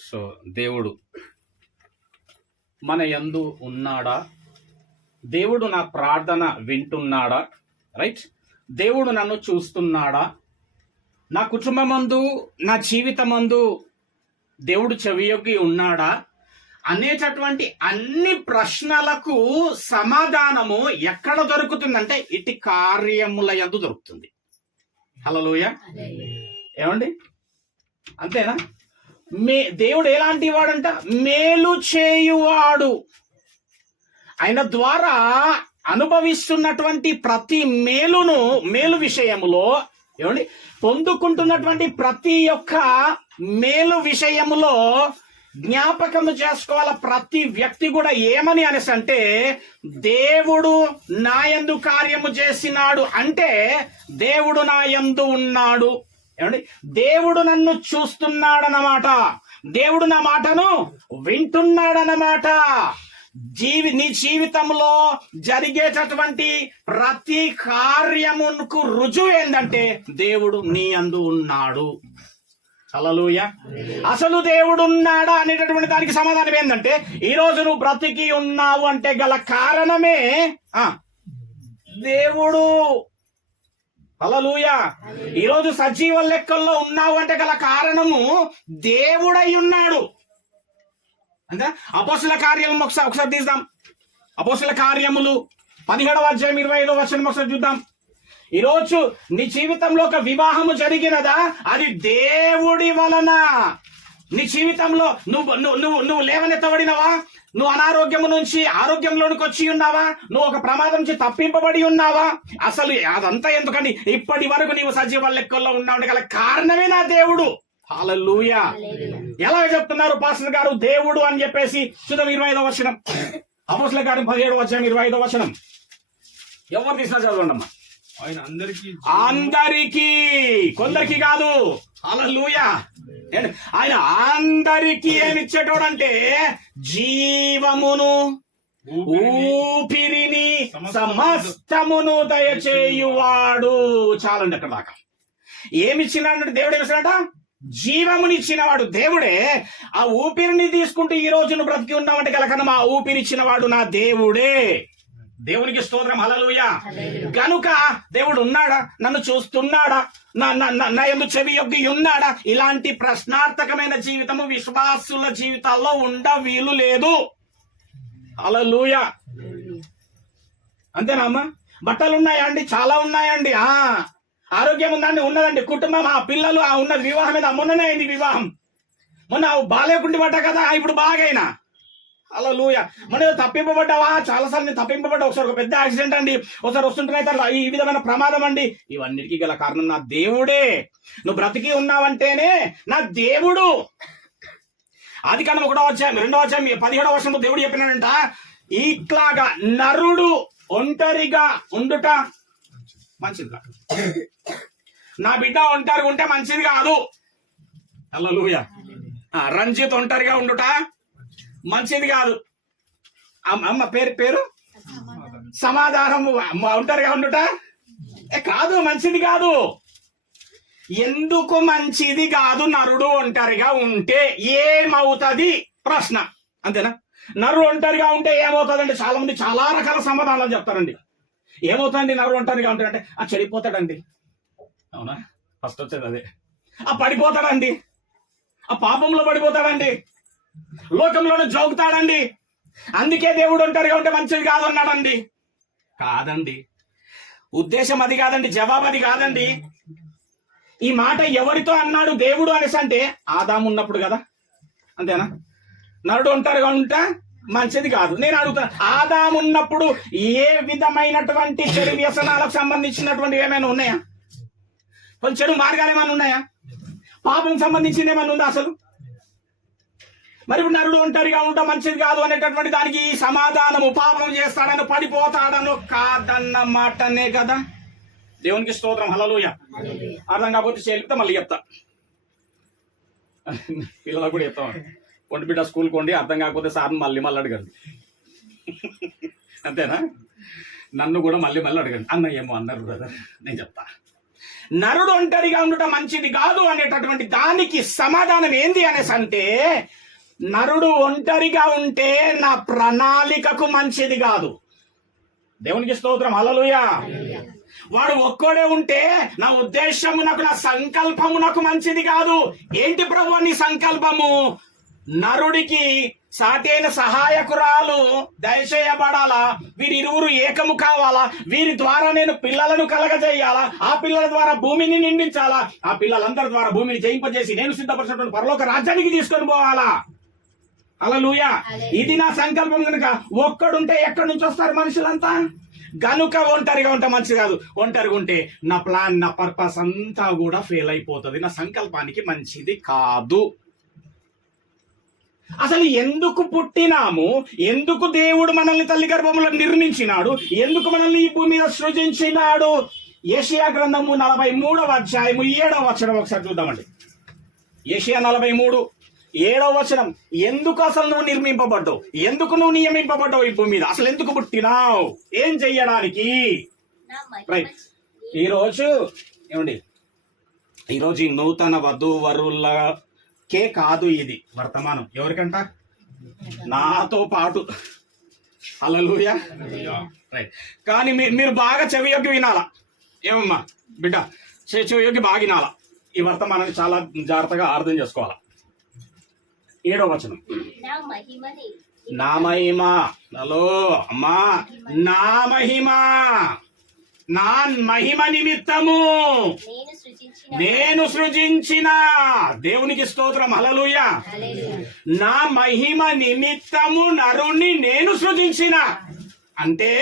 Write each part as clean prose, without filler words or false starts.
So దేవుడు మన యందు ఉన్నాడా? దేవుడు నా ప్రార్థన వింటున్నాడా? రైట్. దేవుడు నన్ను చూస్తున్నాడా? నా కుటుంబమందు, నా జీవితమందు దేవుడు చెవియొగ్గి ఉన్నాడా అనేటటువంటి అన్ని ప్రశ్నలకు సమాధానము ఎక్కడ దొరుకుతుందంటే ఇటు కార్యముల యందు దొరుకుతుంది. హల్లెలూయా. ఏమండి, అంతేనా? దేవుడు ఎలాంటి వాడంట? మేలు చేయువాడు. ఆయన ద్వారా అనుభవిస్తున్నటువంటి ప్రతి మేలు విషయములో, ఏమండి, పొందుకుంటున్నటువంటి ప్రతి ఒక్క మేలు విషయములో జ్ఞాపకము చేసుకోవాల ప్రతి వ్యక్తి కూడా. ఏమని అనేసి అంటే, దేవుడు నా యందు కార్యము చేసినాడు అంటే దేవుడు నా యందు ఉన్నాడు. ఏమండి, దేవుడు నన్ను చూస్తున్నాడన్నమాట. దేవుడు నా మాటను వింటున్నాడన్నమాట. నీ జీవితంలో జరిగేటటువంటి ప్రతి కార్యమునకు రుజువు ఏంటంటే దేవుడు నీ యందు ఉన్నాడు. హల్లెలూయా. అసలు దేవుడు ఉన్నాడా అనేటటువంటి దానికి సమాధానం ఏంటంటే, ఈ రోజు నువ్వు బ్రతికి ఉన్నావు అంటే గల కారణమే దేవుడు. హల్లెలూయా. ఈరోజు సజీవ లెక్కల్లో ఉన్నావు అంటే గల కారణము దేవుడై ఉన్నాడు. అంటే అపోస్తుల కార్యములు ఒకసారి తీద్దాం. అపోస్తుల కార్యములు 17వ అధ్యాయం 25వ వచనం ఒకసారి చూద్దాం. ఈరోజు నీ జీవితంలో ఒక వివాహము జరిగినదా? అది దేవుడి వలన. నీ జీవితంలో నువ్వు లేవనెత్తబడినవా? నువ్వు అనారోగ్యము నుంచి ఆరోగ్యంలోనికి వచ్చి ఉన్నావా? నువ్వు ఒక ప్రమాదం నుంచి తప్పింపబడి ఉన్నావా? అసలు అదంతా ఎందుకండి? ఇప్పటి వరకు నీవు సజీవ లెక్కల్లో ఉన్నావు గల కారణమే నా దేవుడు. హల్లెలూయా. ఎలా చెప్తున్నారు పాస్టర్ గారు దేవుడు అని చెప్పేసి? చూద్దాం 25వ వచనం. అపోస్తుల కార్యం 17వ అధ్యాయం 25వ వచనం. ఎవరు తీసినా చదవండి అమ్మా. ఆయన అందరికీ, కొందరికి కాదు. హల్లెలూయా. ఆయన అందరికీ ఏమిచ్చేటోడంటే జీవమును, ఊపిరిని, సమస్తమును దయచేయువాడు. చాలండి అక్కడ దాకా. ఏమిచ్చినాడు దేవుడు? ఏమిచ్చినట? జీవమునిచ్చినవాడు దేవుడే. ఆ ఊపిరిని తీసుకుంటూ ఈ రోజు నువ్వు బ్రతికి ఉన్నావంటే కలకన ఆ ఊపిరిచ్చినవాడు నా దేవుడే. దేవునికి స్తోత్రం. హల్లెలూయా. గనుక దేవుడు ఉన్నాడా? నన్ను చూస్తున్నాడా? నా యందు చెవి యొగ్గి ఉన్నాడా? ఇలాంటి ప్రశ్నార్థకమైన జీవితము విశ్వాసుల జీవితాల్లో వీలు లేదు. హల్లెలూయా. అంతేనా అమ్మా? బట్టలు ఉన్నాయా అండి? చాలా ఉన్నాయండి. ఆరోగ్యం ఉందండి? ఉన్నదండి. కుటుంబం, పిల్లలు ఉన్నది. వివాహం మీద మొన్ననే అయింది వివాహం. మొన్న బాలేకుండి పడ్డా కదా, ఇప్పుడు బాగైనా. హల్లెలూయా. మన తప్పింపబడ్డావా? చాలాసార్లు నేను తప్పింపబడ్డా. ఒకసారి ఒక పెద్ద యాక్సిడెంట్ అండి, ఒకసారి వస్తుంటున్నాయి ఈ విధమైన ప్రమాదం అండి. ఇవన్నిటికీ గల కారణం నా దేవుడే. నువ్వు బ్రతికి ఉన్నావంటేనే నా దేవుడు. ఆదికాండం 1వ అధ్యాయం 2వ అధ్యాయం 17వ వచనంలో దేవుడు చెప్పినాడంట, ఇట్లాగా నరుడు ఒంటరిగా ఉండుట మంచిది కాదు. నా బిడ్డ ఒంటరిగా ఉంటే మంచిది కాదు. హల్లెలూయా. రంజిత్ ఒంటరిగా ఉండుట మంచిది కాదు. అమ్మ పేరు సమాధానం. ఒంటరిగా ఉండుట కాదు, మంచిది కాదు. ఎందుకు మంచిది కాదు? నరుడు ఒంటరిగా ఉంటే ఏమవుతుంది? ప్రశ్న. అంతేనా? నరుడు ఒంటరిగా ఉంటే ఏమవుతుందండి? చాలా మంది చాలా రకాల సమాధానాలు చెప్తారండి. ఏమవుతుందండి నరుడు ఒంటరిగా ఉంటాడంటే? చెడిపోతాడండి. అవునా? ఫస్ట్ వచ్చేది అదే. పడిపోతాడండి, పాపంలో పడిపోతాడండి, లోకంలోనే జోగుతాడండి. అందుకే దేవుడు ఒంటరిగా ఉంటే మంచిది కాదు అన్నాడండి. కాదండి, ఉద్దేశం అది కాదండి, జవాబు అది కాదండి. ఈ మాట ఎవరితో అన్నాడు దేవుడు అనేసి అంటే ఆదాము ఉన్నప్పుడు కదా. అంతేనా? నరుడు ఒంటరిగా ఉంటే మంచిది కాదు. నేను అడుగుతాను, ఆదాము ఉన్నప్పుడు ఏ విధమైనటువంటి చెడు వ్యసనాలకు సంబంధించినటువంటి ఏమైనా ఉన్నాయా? కొంచెం చెడు మార్గాలు ఏమైనా ఉన్నాయా? పాపం సంబంధించింది ఏమైనా ఉందా అసలు? మరి ఇప్పుడు నరుడు ఒంటరిగా ఉంటా మంచిది కాదు అనేటటువంటి దానికి సమాధానము పాపం చేస్తాడను, పడిపోతాడను కాదన్న మాటనే కదా. దేవునికి స్తోత్రం. హల్లెలూయా. అర్థం కాకపోతే చెప్తా, మళ్ళీ చెప్తా. పిల్లలకు కూడా చెప్తాం, ఒంటి బిడ్డ స్కూల్కి కొండి, అర్థం కాకపోతే సార్ని మళ్ళీ అడగండి. అంతేనా? నన్ను కూడా మళ్ళీ అడగండి. అన్న ఏమో అన్నారు బ్రదర్, నేను చెప్తా. నరుడు ఒంటరిగా ఉండటం మంచిది కాదు అనేటటువంటి దానికి సమాధానం ఏంది అనేసి అంటే, నరుడు ఒంటరిగా ఉంటే నా ప్రణాళికకు మంచిది కాదు. దేవునికి స్తోత్రం, హల్లెలూయా. వాడు ఒక్కడే ఉంటే నా ఉద్దేశమునకు, నా సంకల్పమునకు మంచిది కాదు. ఏంటి ప్రభు నీ సంకల్పము? నరుడికి సాటైన సహాయకురాలు దయచేయబడాలా, వీరిరువురు ఏకము కావాలా, వీరి ద్వారా నేను పిల్లలను కలగజేయాలా, ఆ పిల్లల ద్వారా భూమిని నిండించాలా, ఆ పిల్లలందరి ద్వారా భూమిని జయింపజేసి నేను సిద్ధపరిచినటువంటి పరలోక రాజ్యానికి తీసుకొని పోవాలా. హల్లెలూయా. ఇది నా సంకల్పం. కనుక ఒక్కడుంటే ఎక్కడి నుంచి వస్తారు మనుషులంతా? గనుక ఒంటరిగా ఉంటే మంచిది కాదు. ఒంటరిగా ఉంటే నా ప్లాన్, నా పర్పస్ అంతా కూడా ఫెయిల్ అయిపోతుంది, నా సంకల్పానికి మంచిది కాదు. అసలు ఎందుకు పుట్టినాము? ఎందుకు దేవుడు మనల్ని తల్లి గర్భంలో నిర్మించినాడు? ఎందుకు మనల్ని ఈ భూమి మీద సృజించినాడు? యెషయా గ్రంథము 43వ అధ్యాయము 7వ వచనం ఒకసారి చూద్దామండి. యెషయా 43:7వ వచనం. ఎందుకు అసలు నువ్వు నిర్మింపబడ్డావు? ఎందుకు నువ్వు నియమింపబడ్డావు ఈ భూమి మీద? అసలు ఎందుకు పుట్టినావు? ఏం చెయ్యడానికి? రైట్. ఈరోజు ఏమండి, ఈరోజు ఈ నూతన వధూవరులకే కాదు ఇది వర్తమానం. ఎవరికంట? నాతో పాటు. హల్లెలూయా. రైట్. కానీ మీరు బాగా చెవియొగ్గి వినాలా. ఏమమ్మా బిడ్డ, చెవియొగ్గి బాగా వినాలా. ఈ వర్తమానాన్ని చాలా జాగ్రత్తగా అర్థం చేసుకోవాలా. 7వ వచనం. నా మహిమ, హలో అమ్మా, నా మహిమ, నా మహిమ నిమిత్తము నేను సృజించిన. దేవునికి స్తోత్రం, హల్లెలూయా. నా మహిమ నిమిత్తము నరుణ్ణి నేను సృజించిన. అంటే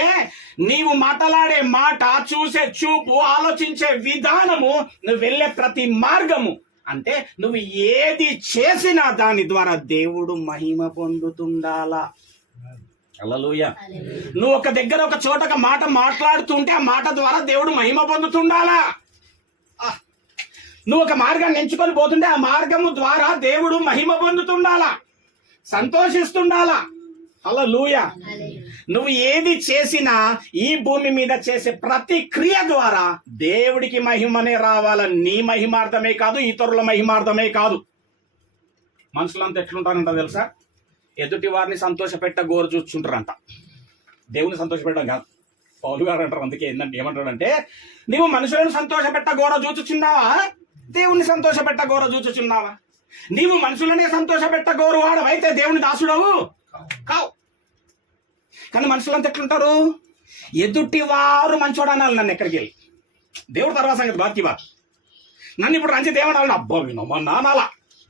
నీవు మాట్లాడే మాట, చూసే చూపు, ఆలోచించే విధానము, నువ్వు వెళ్ళే ప్రతి మార్గము, అంటే నువ్వు ఏది చేసినా దాని ద్వారా దేవుడు మహిమ పొందుతుండాలా. హల్లెలూయా. నువ్వు ఒక దగ్గర ఒక చోట ఒక మాట మాట్లాడుతుంటే ఆ మాట ద్వారా దేవుడు మహిమ పొందుతుండాలా. నువ్వు ఒక మార్గాన్ని ఎంచుకొని పోతుంటే ఆ మార్గము ద్వారా దేవుడు మహిమ పొందుతుండాలా, సంతోషిస్తుండాలా. హల్లెలూయా. నువ్వు ఏది చేసినా ఈ భూమి మీద చేసే ప్రతి క్రియ ద్వారా దేవుడికి మహిమనే రావాల. నీ మహిమార్థమే కాదు, ఇతరుల మహిమార్థమే కాదు. మనుషులంతా ఎట్లుంటారంట తెలుసా? ఎదుటి వారిని సంతోషపెట్ట గోరు చూస్తుంటారంట, దేవుని సంతోషపెట్టడం కాదు. పౌలు గారు అంటారు, అందుకే ఏంటంటే ఏమంటాడంటే, నీవు మనుషులను సంతోషపెట్ట గోర చూచుచున్నావా, దేవుని సంతోషపెట్ట గోర చూచుచున్నావా? నీవు మనుషులనే సంతోషపెట్ట గోరు వాడవైతే దేవుని దాసుడవు కావు. కానీ మనుషులంతా ఎట్లుంటారు? ఎదుటి వారు మంచోడు అనాలి నన్ను. ఎక్కడికి వెళ్ళి దేవుడు తర్వాత సంగతి బాకీ బాగా. నన్ను ఇప్పుడు రంజిత్ ఏమనాలి? అబ్బా వినమన్నా అనాలా.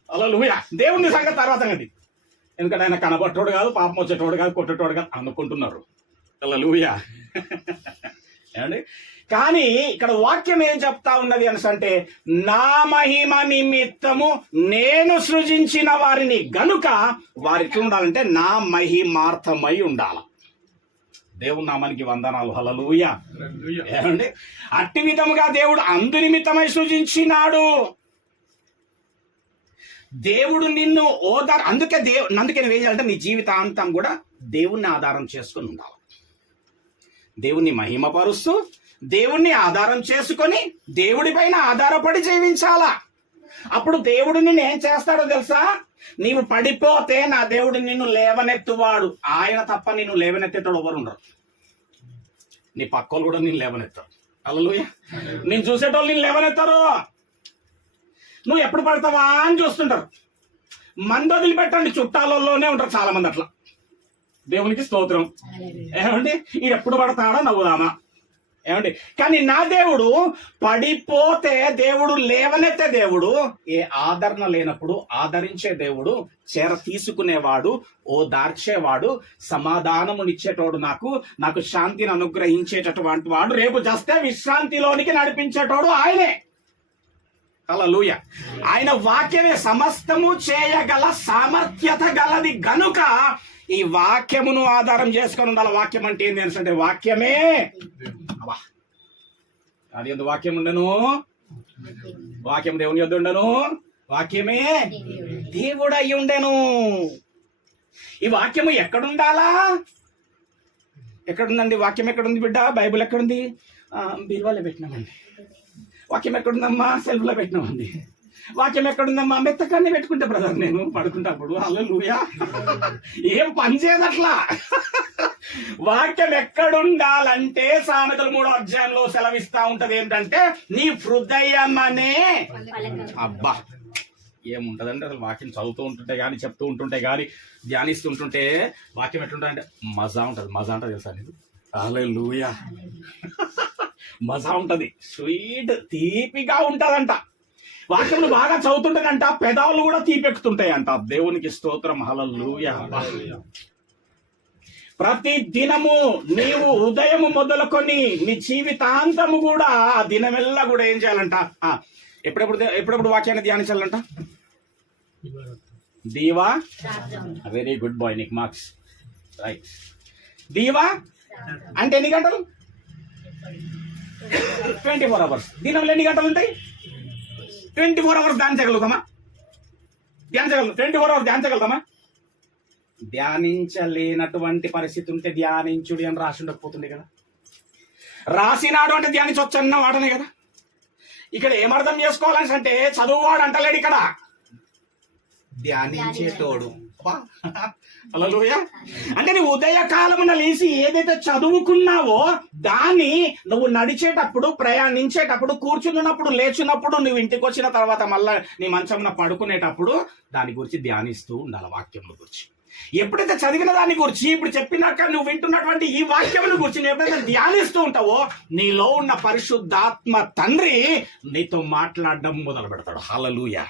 హల్లెలూయా. దేవుని సంగతి తర్వాత సంగతి. ఎందుకంటే ఆయన కనబట్టోడు కాదు, పాపం వచ్చేటోడు కాదు, కొట్టేటోడు కాదు అనుకుంటున్నారు. హల్లెలూయా. ఏమండి? కానీ ఇక్కడ వాక్యం ఏం చెప్తా ఉన్నది అంటే, నా మహిమ నిమిత్తము నేను సృజించిన వారిని గనుక వారు ఎట్లా ఉండాలంటే నా మహిమార్థమై ఉండాల. దేవుని నామానికి వందనాలు. హల్లెలూయా. ఏమండి? అట్టి విధముగా దేవుడు అందు నిమిత్తమై సృజించినాడు. దేవుడు నిన్ను అందుకే నువ్వేం చేయాలంటే నీ జీవితాంతం కూడా దేవుణ్ణి ఆధారం చేసుకుని ఉండాలి. దేవుణ్ణి మహిమపరుస్తూ, దేవుణ్ణి ఆధారం చేసుకొని, దేవుడి పైన ఆధారపడి జీవించాలా. అప్పుడు దేవుడు నిన్ను ఏం చేస్తాడో తెలుసా? నీవు పడిపోతే నా దేవుడు నిన్ను లేవనెత్తువాడు. ఆయన తప్ప నిన్ను లేవనెత్తేటాడు ఎవరు ఉండరు. నీ పక్కోళ్ళు కూడా నిన్ను లేవనెత్తారు. హల్లెలూయా. నేను చూసేటోళ్ళు నిన్ను లేవనెత్తారు. నువ్వు ఎప్పుడు పడతావా అని చూస్తుంటారు. మంది వదిలిపెట్టండి, చుట్టాలలోనే ఉంటారు చాలా మంది అట్లా. దేవునికి స్తోత్రం. ఏమండి? ఇది ఎప్పుడు పడతాడా నవ్వుదామా? ఏమండి? కానీ నా దేవుడు పడిపోతే దేవుడు లేవనెత్తే దేవుడు, ఏ ఆదరణ లేనప్పుడు ఆదరించే దేవుడు, చేర తీసుకునేవాడు, ఓ దార్చేవాడు, సమాధానమునిచ్చేటోడు, నాకు శాంతిని అనుగ్రహించేటటువంటి వాడు, రేపు జస్తే విశ్రాంతిలోనికి నడిపించేటోడు ఆయనే. హల్లెలూయా. ఆయన వాక్యమే సమస్తము చేయగల సామర్థ్యత గలది గనుక ఈ వాక్యమును ఆధారం చేసుకొని ఉండాలి. వాక్యం అంటే ఏంటి అంటే, వాక్యమే అది ఎందు వాక్యం ఉండను, వాక్యం దేవుని యొద్ద ఉండను, వాక్యమే దేవుడు అయి ఉండెను. ఈ వాక్యము ఎక్కడుండాలా? ఎక్కడుందండి వాక్యం? ఎక్కడుంది బిడ్డ? బైబిల్ ఎక్కడుంది? బీరువాలో పెట్టినామండి. వాక్యం ఎక్కడుందమ్మా? సెల్ఫ్లో పెట్టినామండి. వాక్యం ఎక్కడుందమ్మా? మెత్తకాన్ని పెట్టుకుంటే బ్రదర్ నేను పడుకుంటప్పుడు. హల్లెలూయా. ఏం పని చేయదు అట్లా. వాక్యం ఎక్కడుండాలంటే సామెతలు 3వ అధ్యాయంలో సెలవిస్తా ఉంటది ఏంటంటే నీ హృదయం అనే. అబ్బా ఏముంటదండి అసలు వాక్యం చదువుతూ ఉంటుంటే కానీ, చెప్తూ ఉంటుంటే కానీ, ధ్యానిస్తుంటుంటే వాక్యం ఎట్లుంటుందంటే మజా ఉంటుంది. మజా ఉంటుంది తెలుసా నీకు? హల్లెలూయా. మజా ఉంటది, స్వీట్ తీపిగా ఉంటదంట. వాక్యం బాగా చదువుతుంటేనంట పెదాలు కూడా తీపెక్కుతుంటాయంట. దేవునికి స్తోత్రం. హల్లెలూయా. ప్రతి దినము నీవు ఉదయము మొదలుకొని నీ జీవితాంతము కూడా ఆ దినమెల్లా కూడా ఏం చేయాలంట? ఎప్పుడెప్పుడు వాక్యాన్ని ధ్యానించాలంట? దీవా. వెరీ గుడ్ బాయ్, నీకు మార్క్స్. రైట్. దీవా అంటే ఎన్ని గంటలు? 24 hours. దినంలో ఎన్ని గంటలు ఉంటాయి? 24 hours ధ్యానించగలుగుతామా? 24 hours ధ్యానించగలుగుతామా? ధ్యానించలేనటువంటి పరిస్థితి ఉంటే ధ్యానించుడి అని రాసి ఉండకపోతుండే కదా. రాసినాడు అంటే ధ్యానించవచ్చు అన్న వాడనే కదా. ఇక్కడ ఏమర్థం చేసుకోవాలని అంటే చదువువాడు అంటలేడు ఇక్కడ, ధ్యానించేటోడు. హల్లెలూయా. అంటే నువ్వు ఉదయకాలమున లేచి ఏదైతే చదువుకున్నావో దాన్ని నువ్వు నడిచేటప్పుడు, ప్రయాణించేటప్పుడు, కూర్చున్నప్పుడు, లేచినప్పుడు, నువ్వు ఇంటికి వచ్చిన తర్వాత మళ్ళా నీ మంచంలో పడుకునేటప్పుడు దాని గురించి ధ్యానిస్తూ ఉండాలి. వాక్యం గురించి ఎప్పుడైతే చదివిన దాని గురించి, ఇప్పుడు చెప్పినాక నువ్వు వింటున్నటువంటి ఈ వాక్యం గురించి నువ్వు ఎప్పుడైతే ధ్యానిస్తూ ఉంటావో నీలో ఉన్న పరిశుద్ధాత్మ తండ్రి నీతో మాట్లాడడం మొదలు పెడతాడు. హల్లెలూయా.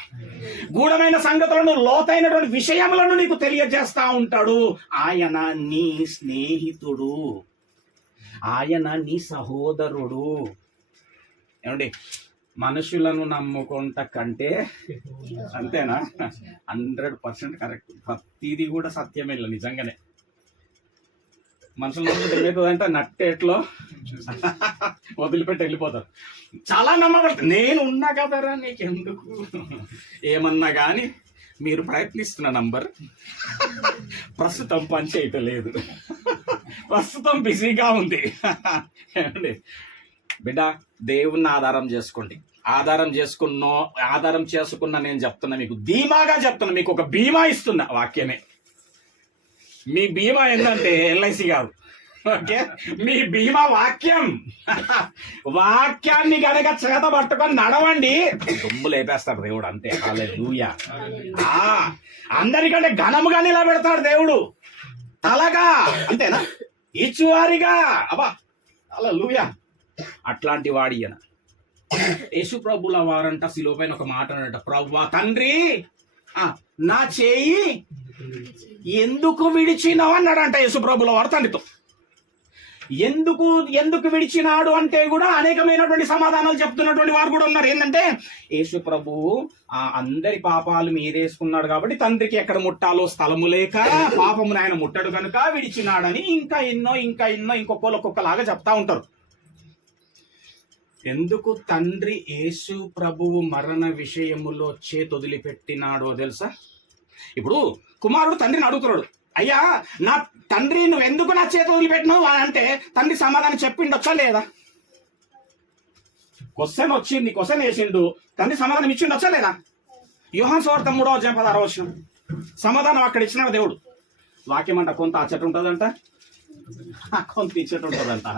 గూఢమైన సంగతులను, లోతైనటువంటి విషయములను నీకు తెలియజేస్తా ఉంటాడు. ఆయన నీ స్నేహితుడు, ఆయన నీ సహోదరుడు. ఏమండి, మనుషులను నమ్ముకుంట కంటే, అంతేనా? 100% కరెక్ట్. ప్రతిదీ కూడా సత్యమే నిజంగానే. మనుషులు ఏమవుతుందంటే నట్టేట్లో వదిలిపెట్టి వెళ్ళిపోతారు. చాలా నమ్మబడుతుంది. నేను ఉన్నా కదరా నీకెందుకు ఏమన్నా కానీ మీరు ప్రయత్నిస్తున్న నంబర్ ప్రస్తుతం పని చేయటం లేదు, ప్రస్తుతం బిజీగా ఉంది. ఏమండి బిడ్డ, దేవుణ్ణి ఆధారం చేసుకోండి. ఆధారం చేసుకున్న నేను చెప్తున్నా, మీకు ధీమాగా చెప్తున్నా, మీకు ఒక బీమా ఇస్తున్నా. వాక్యమే మీ బీమా. ఏంటంటే ఎల్ఐసి కాదు, ఓకే? మీ బీమా వాక్యం. వాక్యాన్ని గనక చేత పట్టుకొని నడవండి, దుమ్ము లేపేస్తాడు దేవుడు. అంతే. హల్లెలూయా. అందరికంటే ఘనముగా నిలబెడతాడు దేవుడు, తలగా. అంతేనా? ఇచ్చువారిగా. అబ్బా హల్లెలూయా. అట్లాంటి వాడి ఈయన. యేసు ప్రభుల వారంట శిలువ పైన ఒక మాట అన్నట, ప్రభువా తండ్రి నా చేయి ఎందుకు విడిచినావు అన్నాడంట యేసు ప్రభుల వారు తండ్రితో. ఎందుకు విడిచినాడు అంటే కూడా అనేకమైనటువంటి సమాధానాలు చెప్తున్నటువంటి వారు కూడా ఉన్నారు. ఏంటంటే యేసు ప్రభువు అందరి పాపాలు మీదేసుకున్నాడు కాబట్టి తండ్రికి ఎక్కడ ముట్టాలో స్థలము లేక పాపమును ఆయన ముట్టడు కనుక విడిచినాడని ఇంకా ఎన్నో ఇంకొకలాగా చెప్తా ఉంటారు. ఎందుకు తండ్రి యేసు ప్రభువు మరణ విషయములో చేతొదిలిపెట్టినాడో తెలుసా? ఇప్పుడు కుమారుడు తండ్రిని అడుగుతున్నాడు, అయ్యా నా తండ్రి నువ్వెందుకు నా చేతి వదిలిపెట్టినావు అంటే తండ్రి సమాధానం చెప్పిండొచ్చా లేదా? క్వశ్చన్ వేసిండు, తండ్రి సమాధానం ఇచ్చిండొచ్చా లేదా? యోహాను సువార్త 3వ అధ్యాయం 16వ వచనం సమాధానం అక్కడ ఇచ్చినాడు దేవుడు. వాక్యం అంట కొంత అచ్చట ఉంటుందంట, కొంత ఇచ్చట ఉంటుందంట.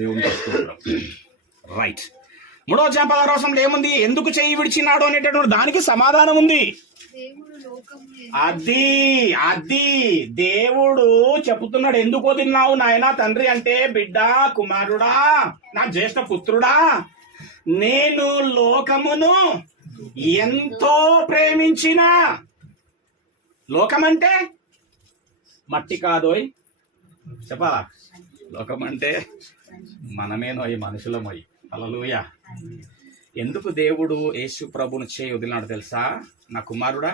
దేవుడు రైట్. 3వ అధ్యాయం 16వ వచనంలో ఏముంది? ఎందుకు చెయ్యి విడిచినాడు అనేటటువంటి దానికి సమాధానం ఉంది. అది దేవుడు చెప్తున్నాడు. ఎందుకు వదిలినావు నాయనా తండ్రి అంటే, బిడ్డ, కుమారుడా, నా జ్యేష్ఠ పుత్రుడా, నేను లోకమును ఎంతో ప్రేమించిన. లోకం అంటే మట్టి కాదోయ్, చెప్పాలా? లోకం అంటే మనమేనోయ్, మనుషులమోయ్. హల్లెలూయా. ఎందుకు దేవుడు యేసు ప్రభుని చెయ్యి వదిలినాడు తెలుసా? నా కుమారుడా,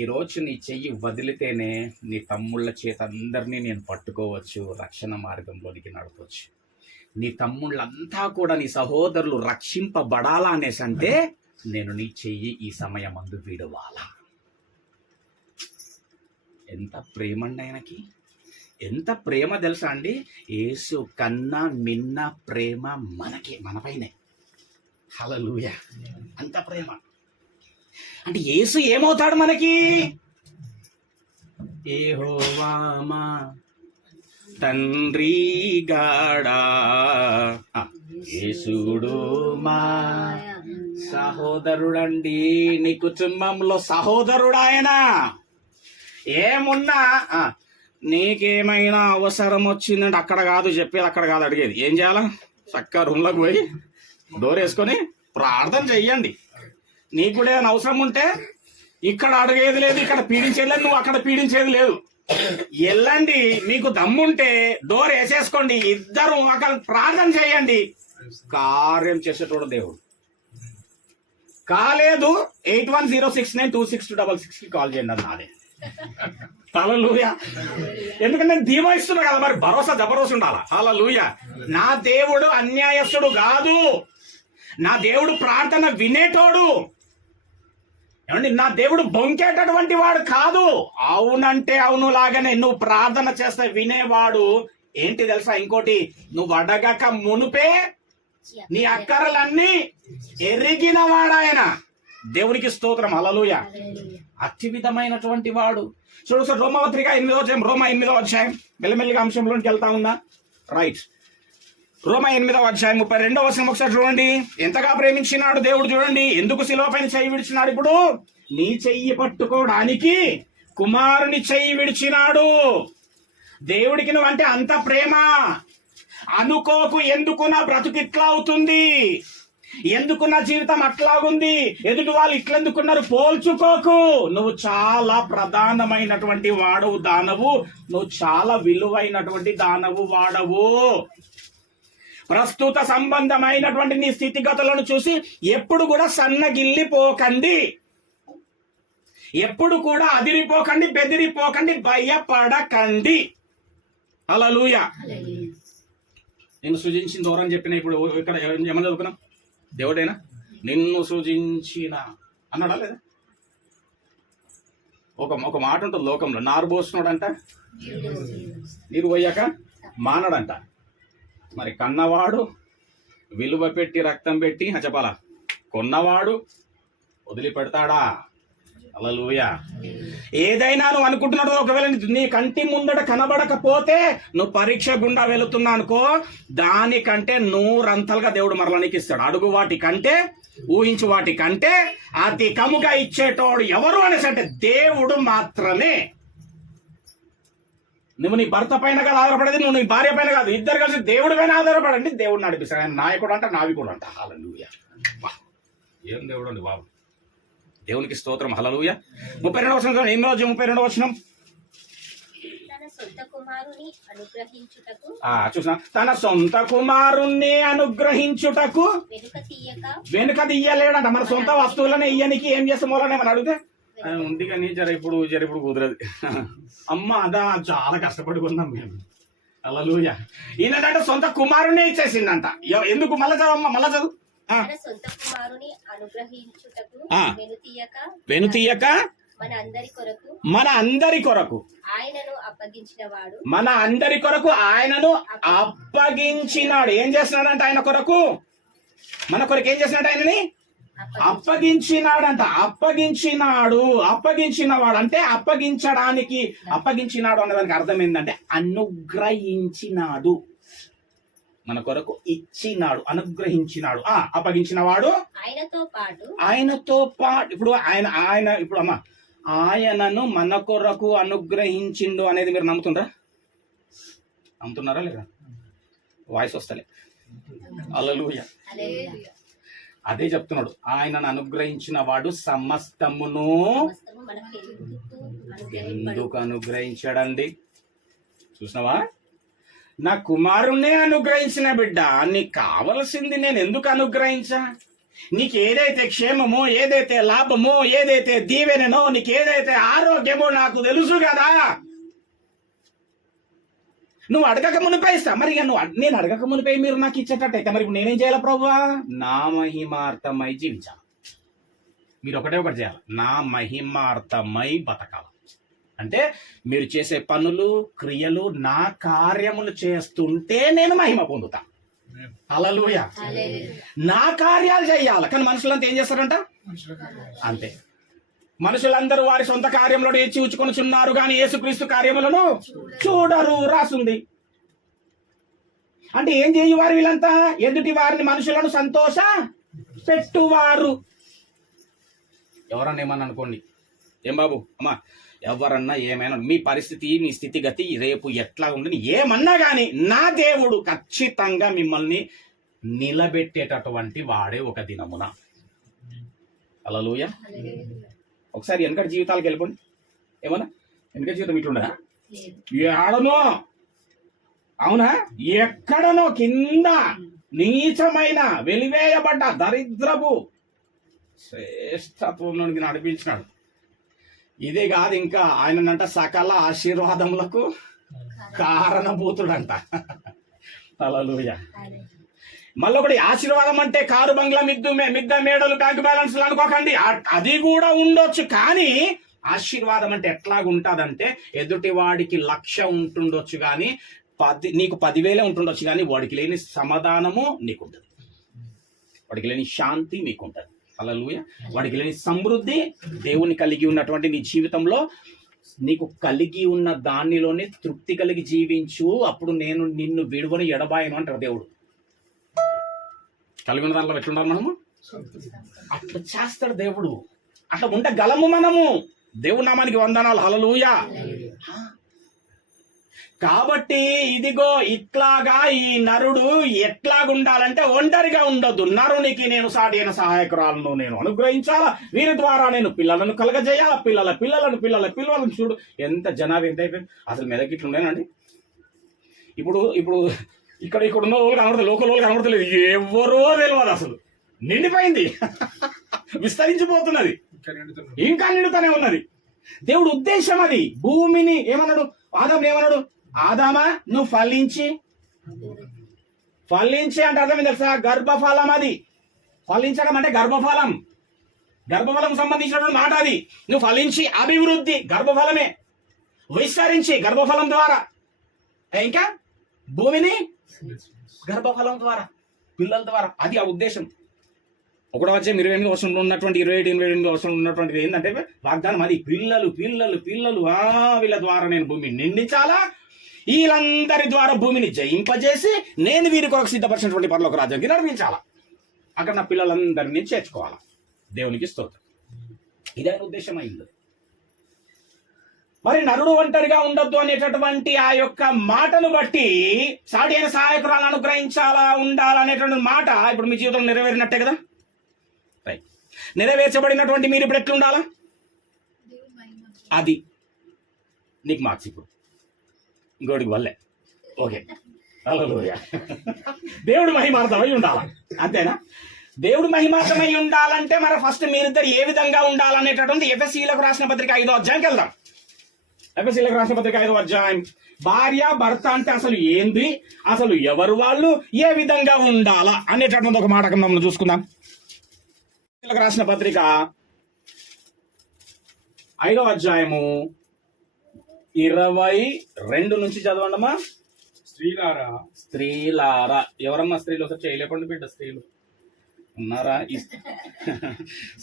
ఈరోజు నీ చెయ్యి వదిలితేనే నీ తమ్ముళ్ళ చేత అందరినీ నేను పట్టుకోవచ్చు, రక్షణ మార్గంలోనికి నడపవచ్చు. నీ తమ్ముళ్ళంతా కూడా, నీ సహోదరులు రక్షింపబడాలా అనేసి అంటే నేను నీ చెయ్యి ఈ సమయమందు విడవాలా. ఎంత ప్రేమండి ఆయనకి, ఎంత ప్రేమ తెలుసా అండి? యేసు కన్నా మిన్న ప్రేమ మనకే, మన పైనే. హల్లెలూయా. అంత ప్రేమ అంటే యేసు ఏమవుతాడు మనకి? యెహోవా మా తండ్రి గాడా, యేసుడు మా సహోదరుడండి. నీ కుటుంబంలో సహోదరుడు ఆయన. ఏమున్నా నీకేమైనా అవసరం వచ్చిందంటే అక్కడ కాదు చెప్పేది, అక్కడ కాదు అడిగేది. ఏం చేయాలా? చక్కగా రూమ్లోకి పోయి డోర్ వేసుకొని ప్రార్థన చెయ్యండి. నీకు కూడా ఏమైనా అవసరం ఉంటే ఇక్కడ అడిగేది లేదు, ఇక్కడ పీడించేది లేదు, నువ్వు అక్కడ పీడించేది లేదు. వెళ్ళండి, మీకు దమ్ముంటే డోర్ వేసేసుకోండి, ఇద్దరు అక్కడ ప్రార్థన చేయండి. కార్యం చేసేటోడు దేవుడు. కాలేదు 8106926266 కాల్ చేయండి. అది నాదే. హల్లెలూయా. ఎందుకంటే నేను ధీమా ఇస్తున్నా కదా, మరి భరోసా జబరోసా ఉండాలా. హల్లెలూయా. నా దేవుడు అన్యాయస్తుడు కాదు, నా దేవుడు ప్రార్థన వినేటోడు. ఏమండి, నా దేవుడు బొంకేటటువంటి వాడు కాదు. అవునంటే అవును లాగానే నువ్వు ప్రార్థన చేస్తే వినేవాడు. ఏంటి తెలుసా? ఇంకోటి, నువ్వు అడగక మునుపే నీ అక్కరలన్నీ ఎరిగిన వాడాయన. దేవునికి స్తోత్రం. హల్లెలూయా. అతి విధమైనటువంటి వాడు. చూడు సార్, రోమపత్రిక 8వ అధ్యాయం మెల్లమెల్లిగా అంశంలోకి వెళ్తా ఉన్నా. రైట్. రోమ 8వ అధ్యాయం 32వ వచనం ఒకసారి చూడండి. ఎంతగా ప్రేమించినాడు దేవుడు చూడండి. ఎందుకు శిలువ పైన చెయ్యి విడిచినాడు? ఇప్పుడు నీ చెయ్యి పట్టుకోవడానికి కుమారుని చెయ్యి విడిచినాడు. దేవుడికి నువ్వంటే అంత ప్రేమ. అనుకోకు, ఎందుకు నా బ్రతుకు ఇట్లా అవుతుంది, ఎందుకు నా జీవితం అట్లాగుంది, ఎదుటి వాళ్ళు ఇట్లెందుకున్నారు పోల్చుకోకు. నువ్వు చాలా ప్రధానమైనటువంటి వాడవు, దానవు. నువ్వు చాలా విలువైనటువంటి దానవు, వాడవు. ప్రస్తుత సంబంధమైనటువంటి నీ స్థితిగతులను చూసి ఎప్పుడు కూడా సన్నగిల్లిపోకండి, ఎప్పుడు కూడా అదిరిపోకండి, బెదిరిపోకండి, భయపడకండి. హల్లెలూయా. నిన్ను సృజించిన దూరం చెప్పిన ఇప్పుడు ఇక్కడ ఏమని చదువుకున్నాం? దేవుడేనా నిన్ను సృజించిన అన్నాడా లేదా? ఒక మాట ఉంటుంది లోకంలో, నారు పోస్తున్నాడంట నీరు పోయాక మానడంట. మరి కన్నవాడు విలువ పెట్టి రక్తం పెట్టి చెప్పాలా, కొన్నవాడు వదిలిపెడతాడా? హల్లెలూయా. ఏదైనా నువ్వు అనుకుంటున్నాడు, ఒకవేళ నీ కంటి ముందట కనబడకపోతే నువ్వు పరీక్ష గుండా వెళుతున్నా అనుకో, దానికంటే 100 అంతలుగా దేవుడు మరలా నీకు ఇస్తాడు. అడుగు వాటి కంటే, ఊహించు వాటి కంటే అధికముగా ఇచ్చేటోడు ఎవరు అనేసి అంటే దేవుడు మాత్రమే. నువ్వు నీ భర్త పైన కాదు ఆధారపడేది, నువ్వు నీ భార్య పైన కాదు, ఇద్దరు కలిసి దేవుడి పైన ఆధారపడండి. దేవుడు నడిపిస్తాడు. ఆయన నాయకుడు అంట, నావికుడు అంట. హల్లెలూయా. ఏం దేవుడు అండి బాబు. దేవునికి స్తోత్రం. హల్లెలూయా. 32వ వచనం, 32వ వచనం. చూసినా, తన సొంత కుమారుణ్ణి అనుగ్రహించుటకు వెనుక తీయలేడంట. మన సొంత వస్తువులనే ఇయ్యనికి ఏం చేస్తామోలని మనం అడిగితే ఉంది కానీ ఇప్పుడు కుదరదు. అమ్మ అదా చాలా కష్టపడుకున్నాం మేము. హల్లెలూయా. ఈయనంటే సొంత కుమారుణ్ణి ఇచ్చేసిందంట. ఎందుకు? మళ్ళా చదువు, మళ్ళా చదువు. వెనుతీయక మన అందరి కొరకు ఆయనను అప్పగించినాడు. ఏం చేస్తున్నాడంట? ఆయన కొరకు, మన కొరకు ఏం చేస్తున్నాడు? ఆయనని అప్పగించినాడంట. అప్పగించినవాడు అంటే అప్పగించడానికి, అప్పగించినాడు అన్నదానికి అర్థం ఏంటంటే అనుగ్రహించినాడు. మన కొరకు ఇచ్చినాడు, అనుగ్రహించినాడు. అప్పగించిన వాడు ఆయనతో పాటు. ఇప్పుడు ఆయన ఇప్పుడు అమ్మ ఆయనను మన కొరకు అనుగ్రహించిండు అనేది మీరు నమ్ముతున్నారా లేదా? వాయిస్ వస్తలే. హల్లెలూయా. అదే చెప్తున్నాడు. ఆయనను అనుగ్రహించిన వాడు సమస్తమును ఎందుకు అనుగ్రహించాడండి? చూసినావా? నా కుమారుణ్ణే అనుగ్రహించిన బిడ్డ, నీకు కావలసింది నేను ఎందుకు అనుగ్రహించా? నీకు ఏదైతే క్షేమమో, ఏదైతే లాభమో, ఏదైతే దీవెననో, నీకు ఏదైతే ఆరోగ్యమో నాకు తెలుసు కదా. నువ్వు అడగక మునిపే ఇస్తా. మరి నేను అడగక మునిపే మీరు నాకు ఇచ్చేటట్టయితే మరి ఇప్పుడు నేనేం చేయాలి? ప్రభువా, నా మహిమార్థమై జీవించాలి. మీరు ఒకటే ఒకటి చేయాలి, నా మహిమార్థమై బతకాలి. అంటే మీరు చేసే పనులు, క్రియలు, నా కార్యములు చేస్తుంటే నేను మహిమ పొందుతా. హల్లెలూయా. నా కార్యాలు చెయ్యాలి. కానీ మనుషులంతా ఏం చేస్తారంట? అంతే. మనుషులందరూ వారి సొంత కార్యంలో చూచుకొనుచున్నారు కానీ యేసుక్రీస్తు కార్యములను చూడరు రాసుంది. అంటే ఏం చేయువారు వీళ్ళంతా? ఎదుటి వారిని మనుషులను సంతోష పెట్టువారు. ఎవరన్నా ఏమన్నా అనుకోండి, ఏం బాబు అమ్మా ఎవరన్నా ఏమైనా మీ పరిస్థితి మీ స్థితిగతి రేపు ఎట్లా ఉండని ఏమన్నా కానీ నా దేవుడు ఖచ్చితంగా మిమ్మల్ని నిలబెట్టేటటువంటి వాడే ఒక దినమున. హల్లెలూయా. ఒకసారి వెనకటి జీవితాలకు వెళ్ళిపోండి. ఏమన్నా వెనకటి జీవితం ఇట్లుండదా? ఆడనో అవునా, ఎక్కడనో కింద నీచమైన వెలివేయబడ్డ దరిద్రపు శ్రేష్టత్వంలోనికి నడిపించినాడు. ఇదే కాదు, ఇంకా ఆయనంట సకల ఆశీర్వాదములకు కారణభూతుడంట. హల్లెలూయా. మళ్ళొకటి ఆశీర్వాదం అంటే కారు బంగ్లా మిద్ద మేడలు బ్యాంక్ బ్యాలెన్స్ అనుకోకండి, అది కూడా ఉండొచ్చు. కానీ ఆశీర్వాదం అంటే ఎట్లాగుంటుందంటే ఎదుటి వాడికి 1,00,000 ఉంటుండొచ్చు కానీ నీకు 10,000 ఉంటుండొచ్చు కానీ వాడికి లేని సమాధానము నీకుంటుంది, వాడికి లేని శాంతి మీకుంటుంది. హల్లెలూయా. వాడికి లేని సమృద్ధి దేవుని కలిగి ఉన్నటువంటి నీ జీవితంలో నీకు కలిగి ఉన్న దానిలోనే తృప్తి కలిగి జీవించు, అప్పుడు నేను నిన్ను విడువని ఎడబాయను అంటారు దేవుడు. కలిగి ఉన్న దాంట్లో ఎట్లుండాలి మనము? అట్లా చేస్తాడు దేవుడు. అట్లా ఉండగలము మనము. దేవుడి నామానికి వందనాలు. హల్లెలూయా. కాబట్టి ఇదిగో ఇట్లాగా ఈ నరుడు ఎట్లాగుండాలంటే ఒంటరిగా ఉండొద్దు. నరునికి నేను సాటి అయిన సహాయకురాలను నేను అనుగ్రహించాలా, వీరి ద్వారా నేను పిల్లలను కలగజేయాలా, పిల్లలను చూడు ఎంత జనాభా ఎంత అయిపోయింది. అసలు మెదక్ ఇట్లా ఉండేనండి. ఇప్పుడు ఇక్కడ ఉన్న వాళ్ళు కనబడతలేదు, లోకల్ వాళ్ళు కనబడతలేదు, ఎవరో తెలియదు, అసలు నిండిపోయింది, విస్తరించిపోతున్నది, ఇంకా నిండుతూనే ఉన్నది. దేవుడు ఉద్దేశం అది. భూమిని ఏమన్నాడు? ఆదాముని ఏమన్నాడు? ఆదామా నువ్వు ఫలించి అంటే అర్థం తెలుసా? గర్భఫలం. అది ఫలించడం అంటే గర్భఫలం సంబంధించినటువంటి మాట అది. నువ్వు ఫలించి అభివృద్ధి గర్భఫలమే, విస్తరించి గర్భఫలం ద్వారా, ఇంకా భూమిని గర్భఫలం ద్వారా, పిల్లల ద్వారా. అది ఆ ఉద్దేశం. 1వ అధ్యాయం 28వ వచనంలో ఉన్నటువంటి 27-28వ వచనంలో ఉన్నటువంటిది ఏంటంటే వాగ్దానం అది. పిల్లలు వీళ్ళ ద్వారా నేను భూమిని నిండించాలా, వీళ్ళందరి ద్వారా భూమిని జయింపజేసి నేను వీరి కొరకు సిద్ధపరిచినటువంటి పరలోక రాజ్యానికి నడిపించాలా, అక్కడ నా పిల్లలందరినీ చేర్చుకోవాలా. దేవునికి స్తోత్రం. ఇదే ఉద్దేశం అయింది. మరి నరుడు ఒంటరిగా ఉండొద్దు అనేటటువంటి ఆ యొక్క మాటను బట్టి సాటి అయిన సహాయకురాలను అనుగ్రహించాలా, ఉండాలనేటువంటి మాట ఇప్పుడు మీ జీవితంలో నెరవేరినట్టే కదా. రైట్. నెరవేర్చబడినటువంటి మీరు ఇప్పుడు ఎట్లుండాలా? అది నీకు మార్క్స్. ఇప్పుడు ఇంకోటికి వల్లే. ఓకే. హల్లెలూయా. దేవుడు మహిమార్థమై ఉండాలా, అంతేనా? దేవుడు మహిమార్థమై ఉండాలంటే మరి ఫస్ట్ మీరిద్దరు ఏ విధంగా ఉండాలనేటటువంటి ఎఫెసీయులకు రాసిన పత్రిక 5వ అధ్యాయంకి వెళ్దాం. ఎఫెసీయులకు రాసిన పత్రిక 5వ అధ్యాయం. భార్య భర్త అంటే అసలు ఏంది, అసలు ఎవరు వాళ్ళు, ఏ విధంగా ఉండాలా అనేటటువంటి ఒక మాట మనం చూసుకుందాం. రాసిన పత్రిక 5వ అధ్యాయము 22 నుంచి చదవండమ్మా. స్త్రీలారా ఎవరమ్మా స్త్రీలు? ఒకసారి చేయలేకుండా బిడ్డ స్త్రీలు ఉన్నారా?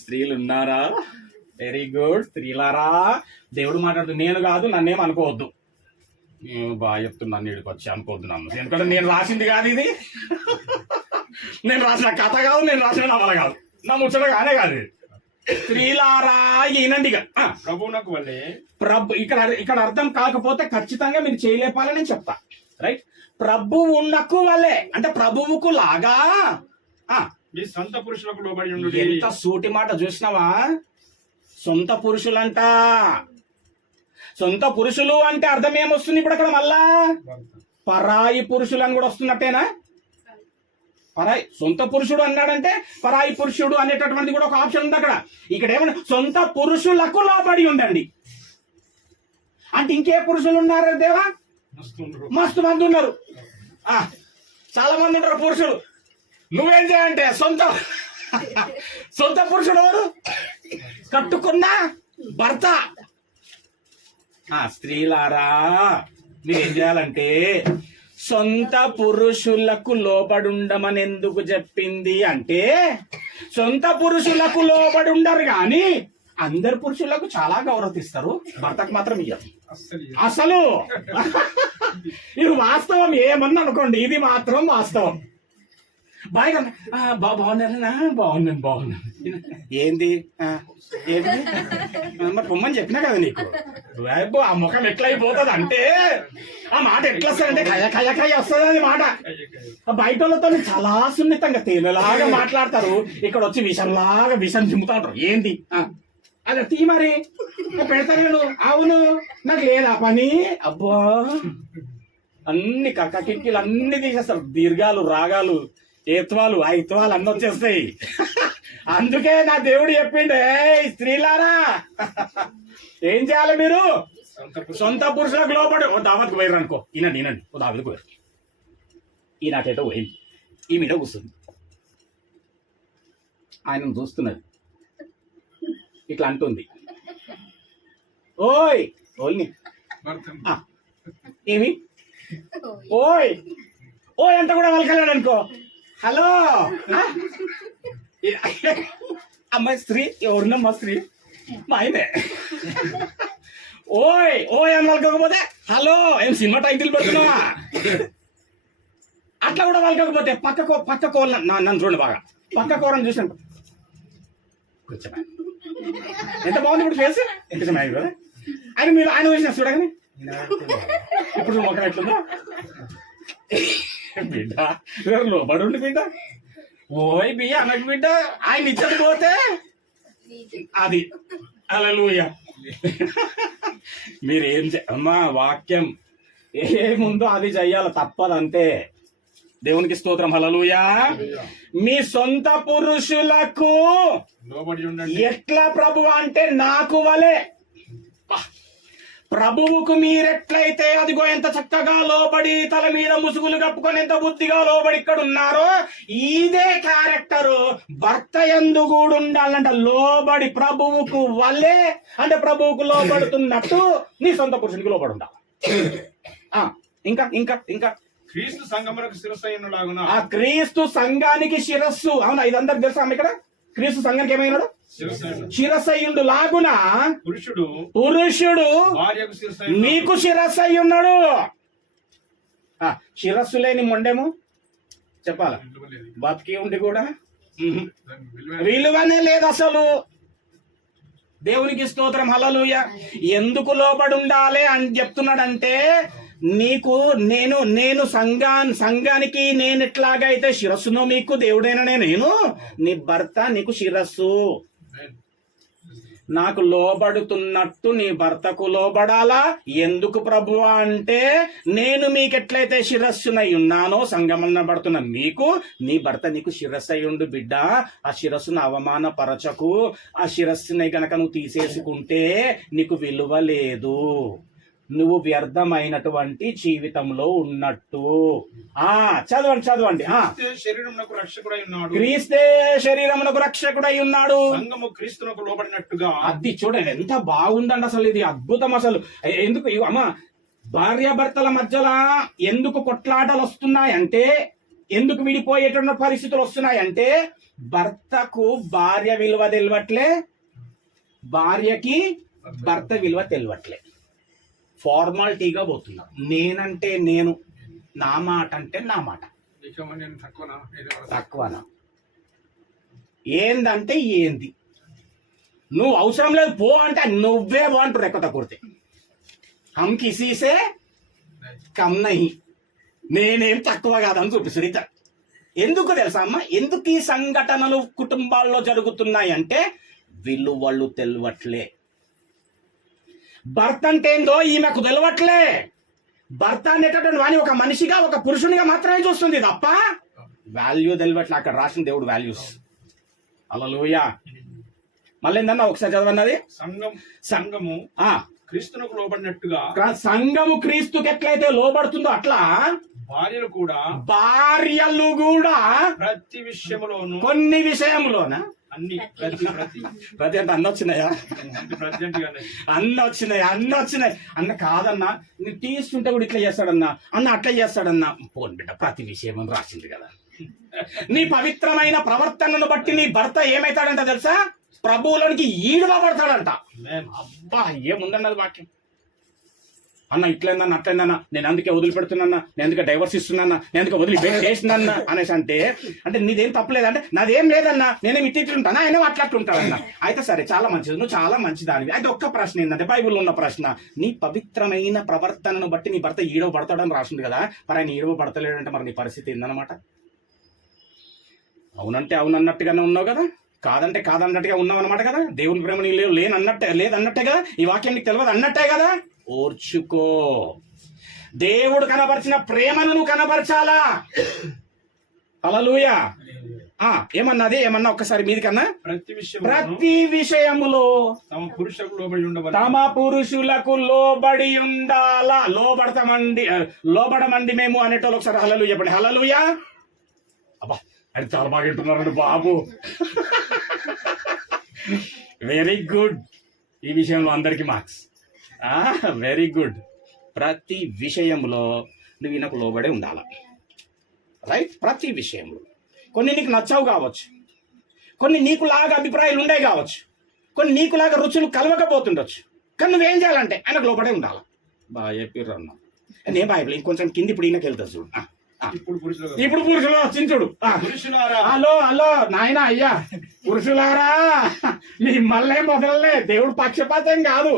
స్త్రీలు ఉన్నారా? Very good. స్త్రీలారా దేవుడు మాట్లాడుతుంది. నేను కాదు, నన్నేం అనుకోవద్దు. బాగా చెప్తున్నాను, నీడికి వచ్చి అనుకోవద్దు నన్ను, ఎందుకంటే నేను రాసింది కాదు ఇది. నేను రాసిన కథ కాదు, నేను రాసిన నవల కాదు, నా ముచ్చట కానే కాదు. స్త్రీలారా ఈనండిగా ప్రభువునకు వలె. ఇక్కడ అర్థం కాకపోతే ఖచ్చితంగా మీరు చేయలేపాలని నేను చెప్తా. రైట్. ప్రభువునకు వలె అంటే ప్రభువుకు లాగా మీ సొంత పురుషులకు లోబడి ఉండు. ఎంత సూటి మాట చూసినావా? సొంత పురుషులంట. సొంత పురుషులు అంటే అర్థం ఏమొస్తుంది ఇప్పుడు అక్కడ? మళ్ళా పరాయి పురుషులు అని కూడా వస్తున్నట్టేనా? పరాయి సొంత పురుషుడు అన్నాడంటే పరాయి పురుషుడు అనేటటువంటిది కూడా ఒక ఆప్షన్ ఉంది అక్కడ. ఇక్కడ ఏమన్నా సొంత పురుషులకు లోబడి ఉండండి అంటే ఇంకే పురుషులు ఉన్నారు దేవా? మస్తు మంది ఉన్నారు, చాలా మంది ఉంటారు పురుషులు. నువ్వేం చేయాలంటే సొంత పురుషుడు ఎవరు? కట్టుకున్న భర్త. స్త్రీలారా మీరేం చేయాలంటే సొంత పురుషులకు లోబడుండమని ఎందుకు చెప్పింది అంటే, సొంత పురుషులకు లోబడుండరు గాని అందరు పురుషులకు చాలా గౌరవిస్తారు, భర్తకు మాత్రం ఇయ్యరు అసలు. ఇది వాస్తవం, ఏమన్నా అనుకోండి, ఇది మాత్రం వాస్తవం. బాగా బాగున్నాను. ఏంది ఏంటి మరి పొమ్మని చెప్పినా కదా నీకు. ఆ ముఖం ఎట్లా అయిపోతుంది అంటే, ఆ మాట ఎట్లా వస్తుందంటే కయ్య వస్తుంది అది మాట. బయట వాళ్ళతో చాలా సున్నితంగా తేనెలాగా మాట్లాడతారు, ఇక్కడ వచ్చి విషం దింపుతా ఉంటారు. ఏంది అదే తీ మరి పెడతాను నేను. అవును నాకు లేదా పని. అబ్బా అన్ని కిటికీలు అన్ని తీసేస్తారు, దీర్ఘాలు రాగాలు ఏత్వాలు ఐత్వాలు అన్ని వచ్చేస్తాయి. అందుకే నా దేవుడు చెప్పిండు, స్త్రీలారా ఏం చేయాలి మీరు, సొంత పురుషులకు లోపడి. ఓ దావత్కు పోయారు అనుకో, ఈనండి ఓ దావత్కు పోయారు, ఈ నాటేటో పోయింది, ఈ మీద కూర్చుంది, ఆయన చూస్తున్నది, ఇట్లా అంటుంది, ఓయ్ ఓల్ని ఏమి ఓయ్ ఓయ్ అంట కూడా వాళ్ళకెళ్ళాడు అనుకో. హలో అమ్మాయి స్త్రీ, ఎవరినమ్మా స్త్రీ, మా ఆయనే. ఓయ్ ఓయ్ అని వాళ్ళకపోతే హలో ఏం సినిమా టైటిల్ పెడుతున్నావా, అట్లా కూడా వాళ్ళకపోతే పక్క కోళ్ళ నన్ను చూడండి, బాగా పక్క కూరని చూసాను, కొంచెం ఎంత బాగుంది ఇప్పుడు ఫేస్, కొంచెం కదా ఆయన మీరు ఆయన చూసిన చూడగానే ఇప్పుడు మొక్క ఎట్లుందా బిడ్డ, లోబడి బిడ్డ, ఓయ్ బియ్య అనకు బిడ్డ, ఆయన ఇచ్చది పోతే అది హల్లెలూయా. మీరేం అమ్మా వాక్యం ఏముందో అది చెయ్యాలి, తప్పదంతే. దేవునికి స్తోత్రం, హల్లెలూయా. మీ సొంత పురుషులకు ఎట్లా ప్రభు అంటే నాకు వలే, ప్రభువుకు మీరెట్లయితే అదిగో ఎంత చక్కగా లోబడి తల మీద ముసుగులు కప్పుకొని ఎంత బుద్ధిగా లోబడి ఇక్కడ ఉన్నారో, ఇదే క్యారెక్టర్ భర్త యందు కూడా ఉండాలంట. లోబడి ప్రభువుకు వలే అంటే ప్రభువుకు లోబడుతున్నట్టు నీ సొంత పురుషునికి లోబడి ఉండాలి. ఇంకా ఇంకా ఇంకా క్రీస్తు సంఘములకు శిరస్సు అయినలాగున, ఆ క్రీస్తు సంఘానికి శిరస్సు. అవునా, ఇదందరికి తెలుసా ఇక్కడ? క్రీస్తు సంఘానికి ఏమైనాడు? శిరస్సయ్యుండు లాగున పురుషుడు నీకు శిరస్సయ్యి ఉన్నాడు. శిరస్సు లేని మొండేమో చెప్పాలా, బతికి ఉండి కూడా విలువనే లేదు అసలు. దేవునికి స్తోత్రం, హల్లెలూయా. ఎందుకు లోబడి ఉండాలి అని చెప్తున్నాడంటే, నీకు నేను సంఘానికి నేను ఎట్లాగైతే శిరస్సును, మీకు దేవుడైననే నేను, నీ భర్త నీకు శిరస్సు. నాకు లోబడుతున్నట్టు నీ భర్తకు లోబడాలా. ఎందుకు ప్రభువా అంటే, నేను మీకెట్లయితే శిరస్సునై ఉన్నానో సంఘమన్న పడుతున్న మీకు, నీ భర్త నీకు శిరస్సు అయి ఉండు బిడ్డ. ఆ శిరస్సును అవమానపరచకు. ఆ శిరస్సుని గనక నువ్వు తీసేసుకుంటే నీకు విలువ లేదు, నువ్వు వ్యర్థమైనటువంటి జీవితంలో ఉన్నట్టు. చదవండి. క్రీస్తే శరీరమునకు రక్షకుడై ఉన్నాడు, సంఘము క్రీస్తునకు లోబడినట్టుగా. అది చూడండి ఎంత బాగుందండి అసలు, ఇది అద్భుతం అసలు. ఎందుకు అమ్మా భార్యాభర్తల మధ్యలో ఎందుకు కొట్లాటలు వస్తున్నాయంటే, ఎందుకు విడిపోయేటువంటి పరిస్థితులు వస్తున్నాయంటే, భర్తకు భార్య విలువ తెలియట్లే, భార్యకి భర్త విలువ తెలియట్లే. ఫార్మాలిటీగా పోతున్నా, నేనంటే నేను, నా మాట అంటే నా మాట, తక్కువనా ఏందంటే ఏంది, నువ్వు అవసరం లేదు పో అంటే నువ్వే పో అంటారు ఎక్కువ తక్కువతే. హమ్ కిసీసే కమ్ నహీ, నేనేం తక్కువ కాదని చూపిస్తుంది. ఎందుకు తెలుసా అమ్మ, ఎందుకు ఈ సంఘటనలు కుటుంబాల్లో జరుగుతున్నాయి అంటే, విలువలు తెలియట్లే. భర్త అంటే ఏందో ఈమెకు తెలియట్లే. భర్త అనేటటువంటి వాడిని ఒక మనిషిగా, ఒక పురుషునిగా మాత్రమే చూస్తుంది తప్ప వాల్యూ తెలియట్లే. అక్కడ రాసిన దేవుడు వాల్యూస్. హల్లెలూయా. మళ్ళీ ఏందన్నా ఒకసారి చదవన్నది, సంఘము క్రీస్తునకు లోబడినట్టుగా. సంఘము క్రీస్తుకి ఎట్లయితే లోబడుతుందో అట్లా భార్యలు కూడా ప్రతి విషయంలోను, కొన్ని విషయంలోన అన్ని ప్రతి ప్రతి అంటే అన్న వచ్చినాయా? ప్రజెంట్ గానే అన్న వచ్చినాయి అన్న కాదన్నా, నీ టేస్ట్ ఉంటే కూడా ఇట్లా చేస్తాడన్నా, అన్న అట్లా చేస్తాడన్నా. పోన్ బిడ్డ, ప్రతి విషయం అని రాసింది కదా. నీ పవిత్రమైన ప్రవర్తనను బట్టి నీ భర్త ఏమైతాడంట తెలుసా? ప్రభువులోనికి ఈడువబడతాడంట. అబ్బా, ఏముందన్నది వాక్యం. అన్న ఇట్లయిందన్న అట్లయిందన్న, నేను అందుకే వదిలిపెడుతున్నా, నేను అందుకే డైవర్స్ ఇస్తున్నా, నేను అందుకే వదిలిపెట్టేసినన్నా అనేసి అంటే నీదేం తప్పలేదంటే నాదేం లేదన్నా, నేనేం ఇట్లుంటానా, ఆయన అట్లట్లుంటాడన్న. అయితే సరే, చాలా మంచిది, నువ్వు చాలా మంచిదానివి. అయితే ఒక్క ప్రశ్న ఏంటంటే, బైబిల్లో ఉన్న ప్రశ్న, నీ పవిత్రమైన ప్రవర్తనను బట్టి నీ భర్త ఈడవ పడతాడని రాసింది కదా, మరి ఆయన ఈడవ పడతలేడంటే మరి నీ పరిస్థితి ఏందన్నమాట? అవునంటే అవునన్నట్టుగానే ఉన్నావు కదా, కాదంటే కాదన్నట్టుగా ఉన్నావు అన్నమాట కదా. దేవుని ప్రేమ నీ లేదన్నట్టే కదా, ఈ వాక్యం నీకు తెలియదు అన్నట్టే కదా. ఓర్చుకో, దేవుడు కనపరిచిన ప్రేమను నువ్వు కనపరచాలా. హల్లెలూయా. ఏమన్నది, ఏమన్నా ఒక్కసారి మీది కన్నా. ప్రతి విషయములో తమ పురుషులకు లోబడి ఉండాలా. లోబడమండి మేము అనేటోళ్ళు ఒకసారి హల్లెలూయా చెప్పండి. హల్లెలూయా. అబ్బా, అది చాలా బాగా వింటున్నారండి బాబు. Very good. ఈ విషయంలో అందరికి మార్క్స్. Very good. ప్రతి విషయంలో నువ్వు ఈయనకు లోబడే ఉండాల. రైట్. ప్రతి విషయంలో కొన్ని నీకు నచ్చవు కావచ్చు, కొన్ని నీకులాగా అభిప్రాయాలు ఉండే కావచ్చు, కొన్ని నీకులాగా రుచులు కలవకపోతుండొచ్చు, కానీ నువ్వేం చేయాలంటే ఆయనకు లోబడే ఉండాల. బాగా చెప్పిర్రు అన్న. నేను బైబిల్ ఇంకొంచెం కింది ఇప్పుడు ఈయనకి వెళ్తాను చూడు. ఇప్పుడు పురుషులు చించుడు. హలో నాయన అయ్యా, పురుషులారా మిమ్మల్నే మొదలనే, దేవుడు పక్షపాతం కాదు,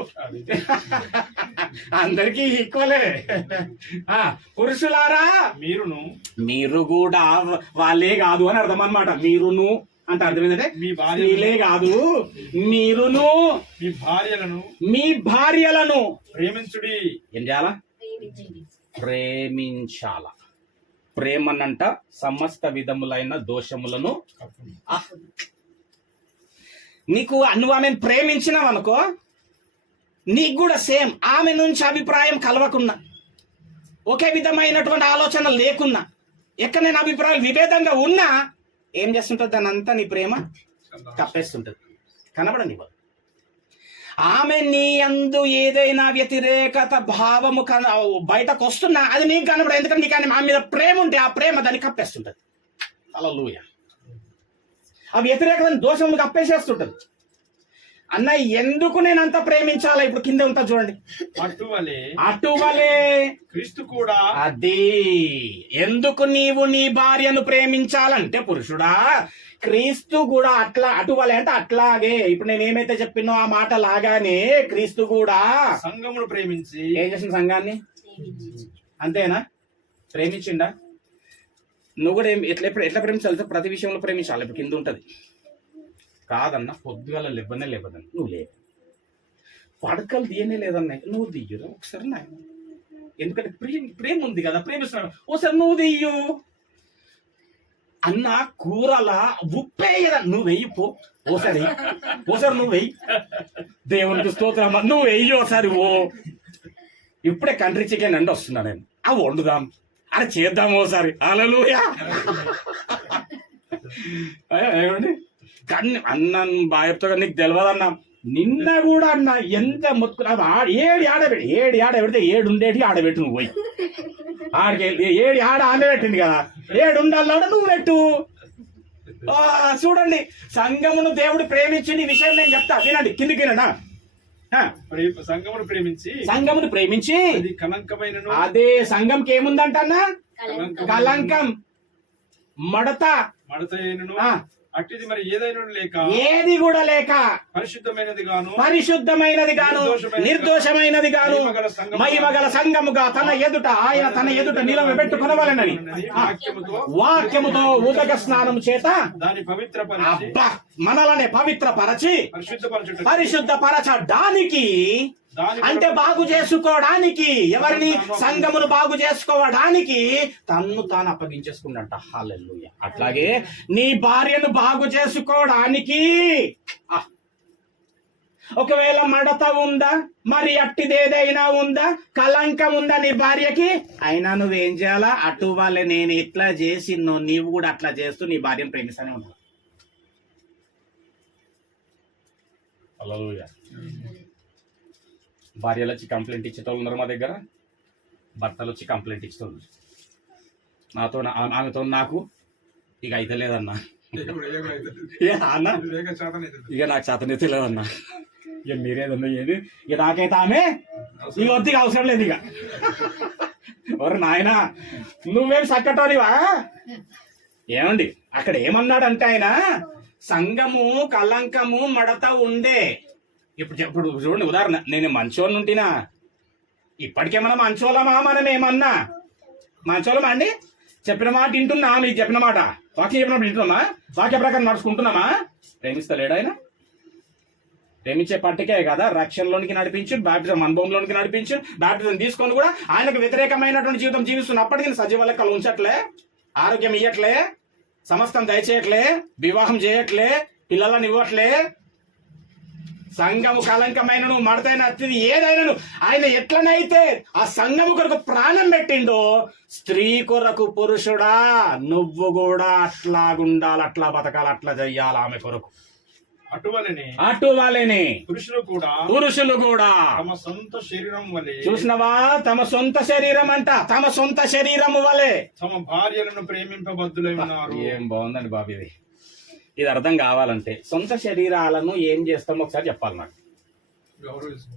అందరికీ ఈక్వలే. పురుషులారా మీరు కూడా వాళ్ళే కాదు అని అర్థం అన్నమాట. మీరును అంటే అర్థం ఏంటంటే మీలే కాదు, మీరును మీ భార్యలను ప్రేమించుడి. ఏం చేయాలా? ప్రేమించాల. ప్రేమనంట సమస్త విధములైన దోషములను. నీకు నువ్వు ఆమెను ప్రేమించినావు అనుకో, నీకు కూడా సేమ్ ఆమె నుంచి అభిప్రాయం కలవకున్నా, ఒకే విధమైనటువంటి ఆలోచన లేకున్నా, ఎక్కడైనా అభిప్రాయాలు విభేదంగా ఉన్నా ఏం చేస్తుంటుంది? దాని అంతా నీ ప్రేమ కప్పేస్తుంటది, కనబడనివ్వదు. ఆమె నీ యందు ఏదైనా వ్యతిరేకత భావము బయటకు వస్తున్నా అది నీకు కనబడదు. ఎందుకంటే నీకు ఆమె మీద ప్రేమ ఉంటే ఆ ప్రేమ దాన్ని కప్పేస్తుంటది. హల్లెలూయా. ఆ వ్యతిరేకతను దోషములు కప్పేసేస్తుంటది. అన్న ఎందుకు నేను అంత ప్రేమించాలా? ఇప్పుడు కింద ఉంటా చూడండి. అటువలే క్రీస్తు కూడా. అది ఎందుకు నీవు నీ భార్యను ప్రేమించాలంటే పురుషుడా, క్రీస్తు కూడా అటువలే అంటే అట్లాగే. ఇప్పుడు నేను ఏమైతే చెప్పినో ఆ మాట లాగానే క్రీస్తు కూడా సంఘమును ప్రేమించి ఏం చేసిన? సంఘాన్ని. అంతేనా? ప్రేమించిండా? నువ్వు కూడా ఎట్లా ప్రేమించాలి? ప్రతి విషయంలో ప్రేమించాలి. ఇప్పుడు కింద ఉంటది. కాదన్నా పొద్దుగాల లేవదన్న, నువ్వు లేవు, పడకలు తీయనే లేదన్నా, నువ్వు దియ్యురా ఒకసారి నాయన, ఎందుకంటే ప్రేమ ఉంది కదా, ప్రేమిస్తున్నాడు, ఓసారి నువ్వు దియ్యు. అన్న కూరల ఉప్పేయదా, నువ్వు వెయ్యి పో, ఓసారి నువ్వు వెయ్యి. దేవునికి స్తోత్రం, నువ్వు వెయ్యి ఒకసారి. ఇప్పుడే కంట్రీ చికెన్ అండి వస్తున్నా నేను, వండుదాం, అరే చేద్దాం ఓసారి. హల్లెలూయా. ఏమండి అన్న బాగా చెప్తా, నీకు తెలియదన్నా. నిన్న కూడా అన్న ఎంత మొత్తుకున్నా, ఏడు ఆడబెడితే 7 ఉండేటి ఆడబెట్టు. నువ్వు పోయి ఆడికి 7 ఆమె పెట్టింది కదా, 7 ఉండాలి నువ్వు పెట్టు. చూడండి, సంఘమును దేవుడు ప్రేమించింది. ఈ విషయం నేను చెప్తా, వినండి. కిందికి వినడా? సంఘమును ప్రేమించి అదే సంఘంకి ఏముందంట అన్న? కలంకం, మడత అట్టిది మరి ఏదైనా లేక, ఏది కూడా లేక, పరిశుద్ధమైనది గాను నిర్దోషమైనది గాను మహిమగల సంఘముగా ఆయన తన ఎదుట నిలబెట్టుకొనవలెనని వాక్యముతో ఉదక స్నానం చేత దాని మనలనే పవిత్రపరచి పరిశుద్ధపరచడానికి, అంటే బాగు చేసుకోవడానికి, ఎవరిని? సంఘమును బాగు చేసుకోవడానికి తన్ను తాను అప్పగించేసుకున్నట్ట. హల్లెలూయా. అట్లాగే నీ భార్యను బాగు చేసుకోవడానికి ఒకవేళ మడత ఉందా, మరి అట్టిదేదైనా ఉందా, కలంకం ఉందా నీ భార్యకి, అయినా నువ్వేం చేయాలా? అటువలే నేను ఎట్లా చేసినో నీవు కూడా అట్లా చేస్తూ నీ భార్యను ప్రేమిస్తానే ఉన్నావు. హల్లెలూయా. భార్యలు వచ్చి కంప్లైంట్ ఇచ్చేటోళ్ళు ఉన్నారు మా దగ్గర, భర్తలు వచ్చి కంప్లైంట్ ఇచ్చేటోళ్ళు. ఆమెతో నాకు ఇక అయితే లేదన్నా, అన్న ఇక నాకు చేతనైతే లేదన్నా, ఇక మీరేదన్నా ఏది ఇక నాకైతే ఆమె ఇక వద్దు, ఇక అవసరం లేదు ఇక. ఎవరు నాయన నువ్వేం సక్కటోనివా? ఏమండి అక్కడ ఏమన్నాడంటే ఆయన సంఘము కలంకము మడత ఉండే. ఇప్పుడు చూడండి ఉదాహరణ, నేను మంచోళ్ళని ఉంటినా, ఇప్పటికే మనం మంచోళ్ళమా? మనం ఏమన్నా మంచోళ్ళమా అండి? చెప్పిన మాట వింటున్నా, మీకు చెప్పిన మాట వాక్యం చెప్పినప్పుడు వింటున్నామా? వాక్య ప్రకారం నడుచుకుంటున్నామా? ప్రేమిస్తలేడు ఆయన? ప్రేమించే పట్టికే కదా రక్షణలోనికి నడిపించు, బాప్టిజం అనుభవంలోనికి నడిపించు, బాప్టిజం తీసుకొని కూడా ఆయనకు వ్యతిరేకమైనటువంటి జీవితం జీవిస్తున్నప్పటికీ సజీవ లెక్కలు ఉంచట్లే, ఆరోగ్యం ఇవ్వట్లే, సమస్తం దయచేయట్లే, వివాహం చేయట్లే, పిల్లలను ఇవ్వట్లే. సంఘము కలంకమైన మడతైన అతిథి ఏదైనా ఆయన ఎట్లనైతే ఆ సంఘము కొరకు ప్రాణం పెట్టిండో, స్త్రీ కొరకు పురుషుడా నువ్వు కూడా అట్లాగుండాలి, అట్లా బతకాలి, అట్లా చెయ్యాలి ఆమె కొరకు. అటువలనే పురుషులు కూడా తమ సొంత శరీరం వలె, చూసినవా? తమ సొంత శరీరం అంట, తమ సొంత శరీరము వలె తమ భార్యలను ప్రేమింపబద్దులై ఉన్నారు. ఏం బాగుందండి బాబు ఇది. ఇది అర్థం కావాలంటే సొంత శరీరాలను ఏం చేస్తామో ఒకసారి చెప్పాలి నాకు.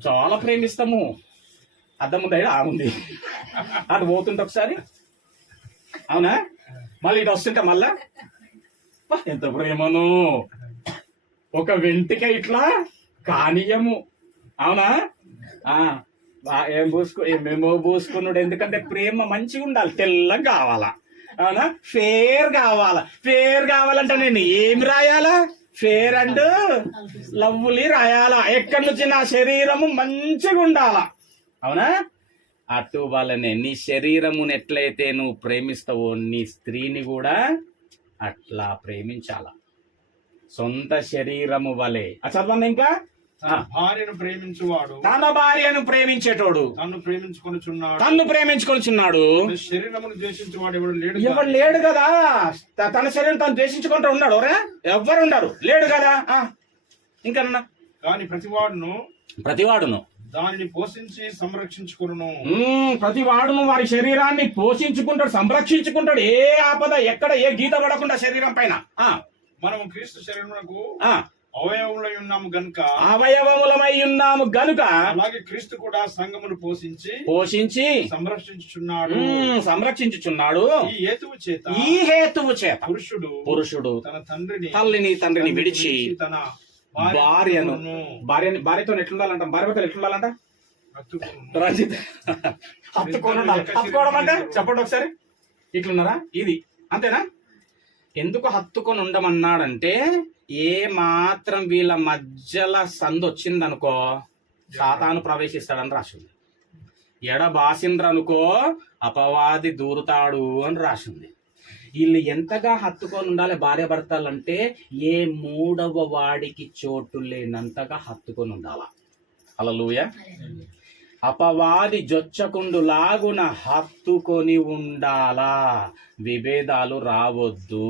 చాలా ప్రేమిస్తాము. అద్దం ముందు ఉంది అటు పోతుంటే ఒకసారి, అవునా? మళ్ళీ ఇటు వస్తుంటే మళ్ళా ఎంత ప్రేమను, ఒక వెంటిక ఇట్లా కానీయము, అవునా? ఏమేమో పూసుకున్నాడు. ఎందుకంటే ప్రేమ మంచిగా ఉండాలి, తెల్లగా కావాలా, అవునా? ఫేర్ కావాలా. ఫేర్ కావాలంటే నేను ఏమి రాయాలా? ఫేర్ అండ్ లవ్లీ రాయాలా. ఎక్కడి నుంచి నా శరీరము మంచిగా ఉండాలా, అవునా? అటు వాళ్ళనే నీ శరీరమును ఎట్లయితే నువ్వు ప్రేమిస్తావో నీ స్త్రీని కూడా అట్లా ప్రేమించాలా, సొంత శరీరము వలె. చదవండి ఇంకా. భార్యను ప్రేమించువాడు తన భార్యను ప్రేమించేటోడు తన్ను ప్రేమించుకొనిచున్నాడు. శరీరమును ద్వేషించువాడు ఎవడు లేడు కదా. తన శరీరం తను ద్వేషించుకుంటూ ఉన్నాడు, ఎవ్వరు ఉండరు, లేడు కదా. ఇంకా కానీ ప్రతివాడును దానిని పోషించి సంరక్షించుకును. ప్రతివాడును వారి శరీరాన్ని పోషించుకుంటాడు, సంరక్షించుకుంటాడు. ఏ ఆపద ఎక్కడ ఏ గీత పడకుండా శరీరం పైన. మనము క్రీస్తు శరీరమునకు అవయవములై ఉన్నాము గనుక అలాగే క్రీస్తు కూడా సంఘమును పోషించి సంరక్షించుచున్నాడు. ఈ హేతువు చేత పురుషుడు తన తండ్రిని విడిచి తన భార్యతో ఎట్లుండాలంట? భార్యతో ఎట్లుండాలంట? హత్తుకోవడం అంటే చెప్పండి ఒకసారి. ఇట్లున్నారా? ఇది అంతేనా? ఎందుకు హత్తుకొని ఉండమన్నాడంటే ఏ మాత్రం వీళ్ళ మధ్యలో సందొచ్చిందనుకో సాతాను ప్రవేశిస్తాడని రాసింది. ఎడబాసిండ్రనుకో అపవాది దూరుతాడు అని రాసింది. వీళ్ళు ఎంతగా హత్తుకొని ఉండాలి భార్య భర్తలంటే ఏ మూడవ వాడికి చోటు లేనంతగా హత్తుకొని ఉండాలా. హల్లెలూయా. అపవాది జొచ్చకుండు లాగున హత్తుకొని ఉండాలా. విభేదాలు రావద్దు,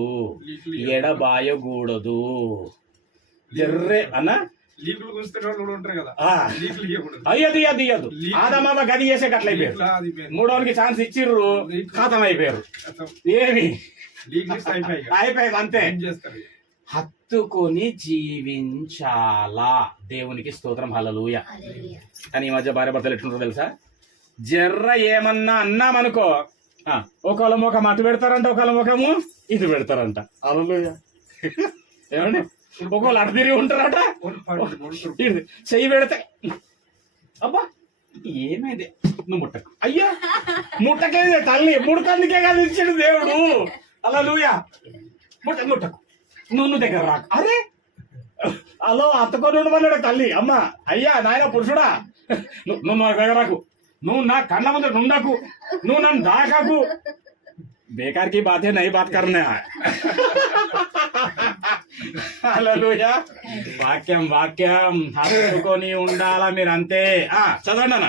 ఎడబాయకూడదు. జర్రే అన్న అయ్యదు ఆదమావ గది చేసే అట్లా అయిపోయారు. మూడోనికి ఛాన్స్ ఇచ్చిర్రు, ఖాతం అయిపోయారు. ఏమి అయిపోయింది అంతే. హత్తుకొని జీవించాలా. దేవునికి స్తోత్రం. హల్లెలూయా. కానీ ఈ మధ్య భార్య భర్తలు ఎట్లుంటారో తెలుసా? జర్ర ఏమన్నా అన్నామనుకో ఒకళ్ళ ముఖం అటు పెడతారంట, ఒకళ్ళ ముఖము ఇటు పెడతారంట. హల్లెలూయా. ఏమండి? ఒకళ్ళు అటు తిరిగి ఉంటారట, చెయ్యి పెడితే అబ్బా ఏమైంది నువ్వు ముట్టకు. అయ్యా ముట్టకేదే తల్లి, ముడకందుకే కదా ఇచ్చాడు దేవుడు. హల్లెలూయా. ముట్టకు, నువ్వు దగ్గర రాక. అరే అలో అత్తకొని ఉండమన్నాడు తల్లి. అమ్మ అయ్యా నాయన పురుషుడా, నువ్వు నా దగ్గర రాకు, నువ్వు నా కళ్ళ ముందు ఉండకు, నువ్వు నన్ను దాకాకు. బేకార్ की बात है, नई बात करना है. హల్లెలూయా. వాక్యం హత్తుకొని ఉండాలా మీరు, అంతే. చదవండి అన్న.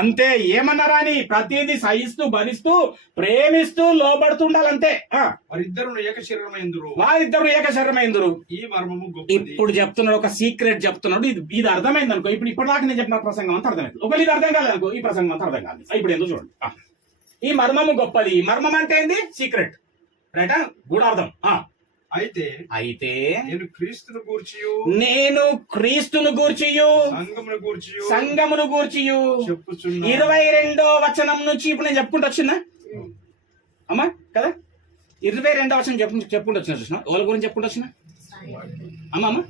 అంతే, ఏమన్నారా అని ప్రతిదీ సహిస్తూ భరిస్తూ ప్రేమిస్తూ లోబడుతుండాలంతే. వారిద్దరు ఏక శరీరమైందురు. ఈ మర్మము గొప్పది. ఇప్పుడు చెప్తున్నాడు, ఒక సీక్రెట్ చెప్తున్నాడు. ఇది అర్థమైంది అనుకో, ఇప్పటిదాకా నేను చెప్పిన ప్రసంగం అంతా అర్థమైంది. ఒకవేళ ఇది అర్థం కాలేదనుకో, ఈ ప్రసంగం అంతా అర్థం కాదు. ఇప్పుడు ఎందుకు చూడండి. ఈ మర్మము గొప్పది. ఈ మర్మం అంటే ఏంది? సీక్రెట్, రైటా? గూఢార్థం. అయితే నేను క్రీస్తును గూర్చియు సంఘమును గూర్చియు 22వ వచనం నుంచి ఇప్పుడు నేను చెప్పుకుంటూ వచ్చిందా అమ్మా? కదా, 22వ వచనం చెప్పుకుంటూ వచ్చిన. చూసిన వాళ్ళ గురించి చెప్పుకుంటూ వచ్చిన అమ్మా.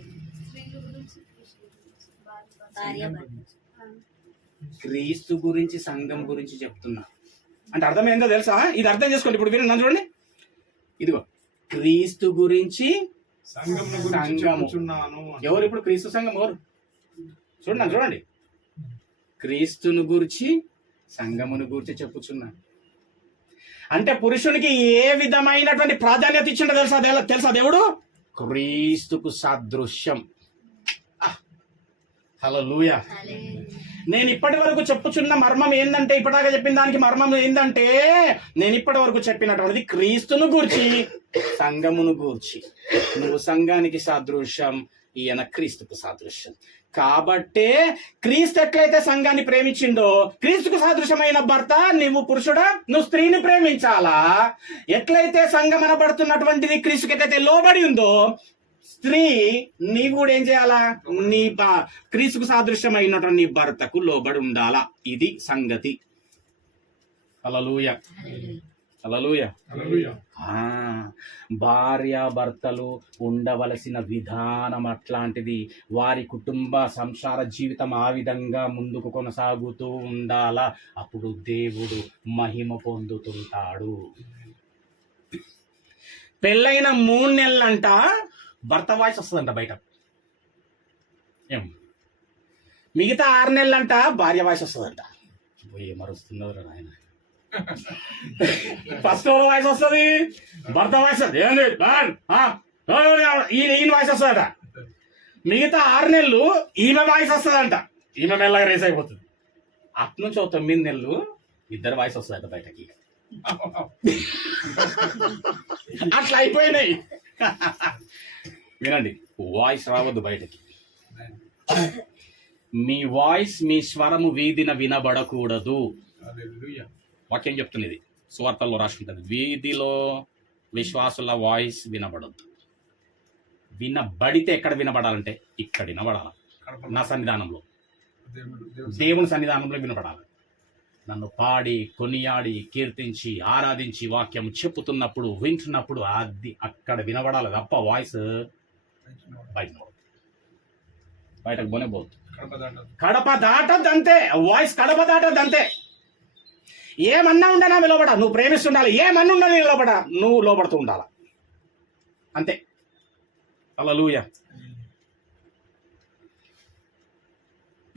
క్రీస్తు గురించి సంఘం గురించి చెప్తున్నా అంటే అర్థం ఏందో తెలుసా? ఇది అర్థం చేసుకోండి. ఇప్పుడు వినండి, చూడండి. ఇదిగో క్రీస్తు గురించి సంఘము. ఎవరు ఇప్పుడు క్రీస్తు సంఘం? ఎవరు? చూడండి. క్రీస్తును గురించి సంఘమును గురించి చెప్పుచున్నా అంటే పురుషునికి ఏ విధమైనటువంటి ప్రాధాన్యత ఇచ్చిండో తెలుసా దేవుడు? క్రీస్తుకు సాదృశ్యం. హల్లెలూయా. నేను ఇప్పటి వరకు చెప్పుచున్న మర్మం ఏంటంటే, ఇప్పటిదాకా చెప్పిన దానికి మర్మం ఏంటంటే, నేను ఇప్పటి వరకు చెప్పినటువంటిది క్రీస్తును గూర్చి సంఘమును గూర్చి. నువ్వు సంఘానికి సాదృశ్యం, ఈయన క్రీస్తుకు సాదృశ్యం. కాబట్టే క్రీస్తు ఎట్లయితే సంఘాన్ని ప్రేమించిండో, క్రీస్తుకు సాదృశ్యమైన భర్త నువ్వు పురుషుడా, నువ్వు స్త్రీని ప్రేమించాలా. ఎట్లయితే సంఘం అనబడుతున్నటువంటిది క్రీస్తుకి ఎట్లయితే లోబడి ఉందో, స్త్రీ నీవు కూడా ఏం చేయాలా? నీ క్రీస్తుకు సాదృశ్యమైనటువంటి నీ భర్తకు లోబడి ఉండాలా. ఇది సంగతి. హల్లెలూయా. భార్యాభర్తలు ఉండవలసిన విధానం అట్లాంటిది. వారి కుటుంబ సంసార జీవితం ఆ విధంగా ముందుకు కొనసాగుతూ ఉండాలా. అప్పుడు దేవుడు మహిమ పొందుతుంటాడు. పెళ్ళైన 3 నెలలంట భర్త వాయిస్ వస్తుందంట బయట. మిగతా 6 నెలలంట భార్య వాయిస్ వస్తుందంట. ఏమరుస్తుందో ఆయన. ఫస్ట్ వాయిస్ వస్తుంది, భర్త వాయిస్ ఈయన వాయిస్ వస్తుందట. మిగతా 6 నెలలు ఈమె వాయిస్ వస్తుందంట. ఈమె మెల్లగా రేస్ అయిపోతుంది. అట్నుంచి 9 నెలలు ఇద్దరు వాయిస్ వస్తుందట బయటకి. అట్లా అయిపోయినాయి. వినండి, వాయిస్ రావద్దు బయటకి. మీ వాయిస్, మీ స్వరము వీధిన వినబడకూడదు. వాక్యం చెప్తున్నది, సువార్తల్లో రాసుకుంటుంది. వీధిలో విశ్వాసుల వాయిస్ వినబడద్దు. వినబడితే ఎక్కడ వినబడాలంటే ఇక్కడ వినబడాలి. నా సన్నిధానంలో, దేవుని సన్నిధానంలో వినబడాలి. నన్ను పాడి కొనియాడి కీర్తించి ఆరాధించి వాక్యం చెప్పుతున్నప్పుడు వింటున్నప్పుడు అది అక్కడ వినబడాలి తప్ప వాయిస్ బయటకు పోనే పోతుంది. కడప దాటద్దు అంతే. వాయిస్ కడప దాటద్దు అంతే. ఏమన్నా ఉండనా లోబడ, నువ్వు ప్రేమిస్తుండాలి. ఏమన్నా ఉండని లోబడ, నువ్వు లోబడుతూ ఉండాల అంతే. హల్లెలూయా.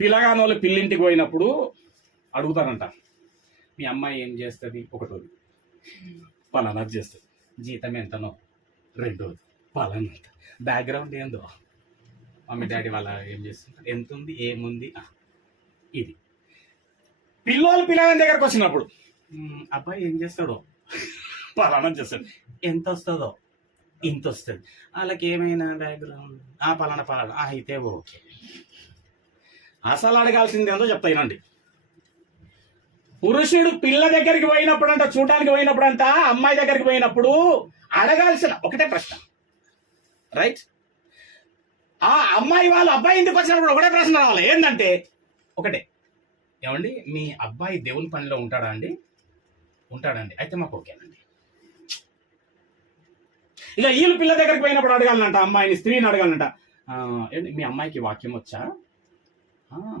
పిల్లగాని వాళ్ళు పిల్లింటికి పోయినప్పుడు అడుగుతారంట, మీ అమ్మాయి ఏం చేస్తుంది? ఒకటోది పలానా చేస్తుంది. జీతం ఎంతనో? 2 పలానా. బ్యాక్గ్రౌండ్ ఏందో, మమ్మీ డాడీ వాళ్ళ ఏం చేస్తుంటారు, ఎంత ఉంది, ఏముంది, ఇది. పిల్లగాని దగ్గరకు వచ్చినప్పుడు అబ్బాయి ఏం చేస్తాడో, పలానా చేస్తాడు. ఎంత వస్తుందో, ఇంత వస్తుంది. వాళ్ళకి ఏమైనా బ్యాక్గ్రౌండ్ పలానా అయితే ఓకే. అసలు అడగాల్సింది ఏందో చెప్తాయినండి. పురుషుడు పిల్ల దగ్గరికి పోయినప్పుడు అంట, చూడడానికి పోయినప్పుడు అంట, అమ్మాయి దగ్గరికి పోయినప్పుడు అడగాల్సిన ఒకటే ప్రశ్న, రైట్? ఆ అమ్మాయి వాళ్ళు అబ్బాయి ఇంటికి వచ్చినప్పుడు ఒకటే ప్రశ్న రావాలి. ఏంటంటే ఒకటే, ఏమండి మీ అబ్బాయి దేవుని పనిలో ఉంటాడా అండి? ఉంటాడండి, అయితే మాకు ఓకేనండి. ఇక వీళ్ళు పిల్ల దగ్గరికి పోయినప్పుడు అడగాలనంట, అమ్మాయిని, స్త్రీని అడగాలంట, ఏంటి మీ అమ్మాయికి వాక్యం వచ్చా?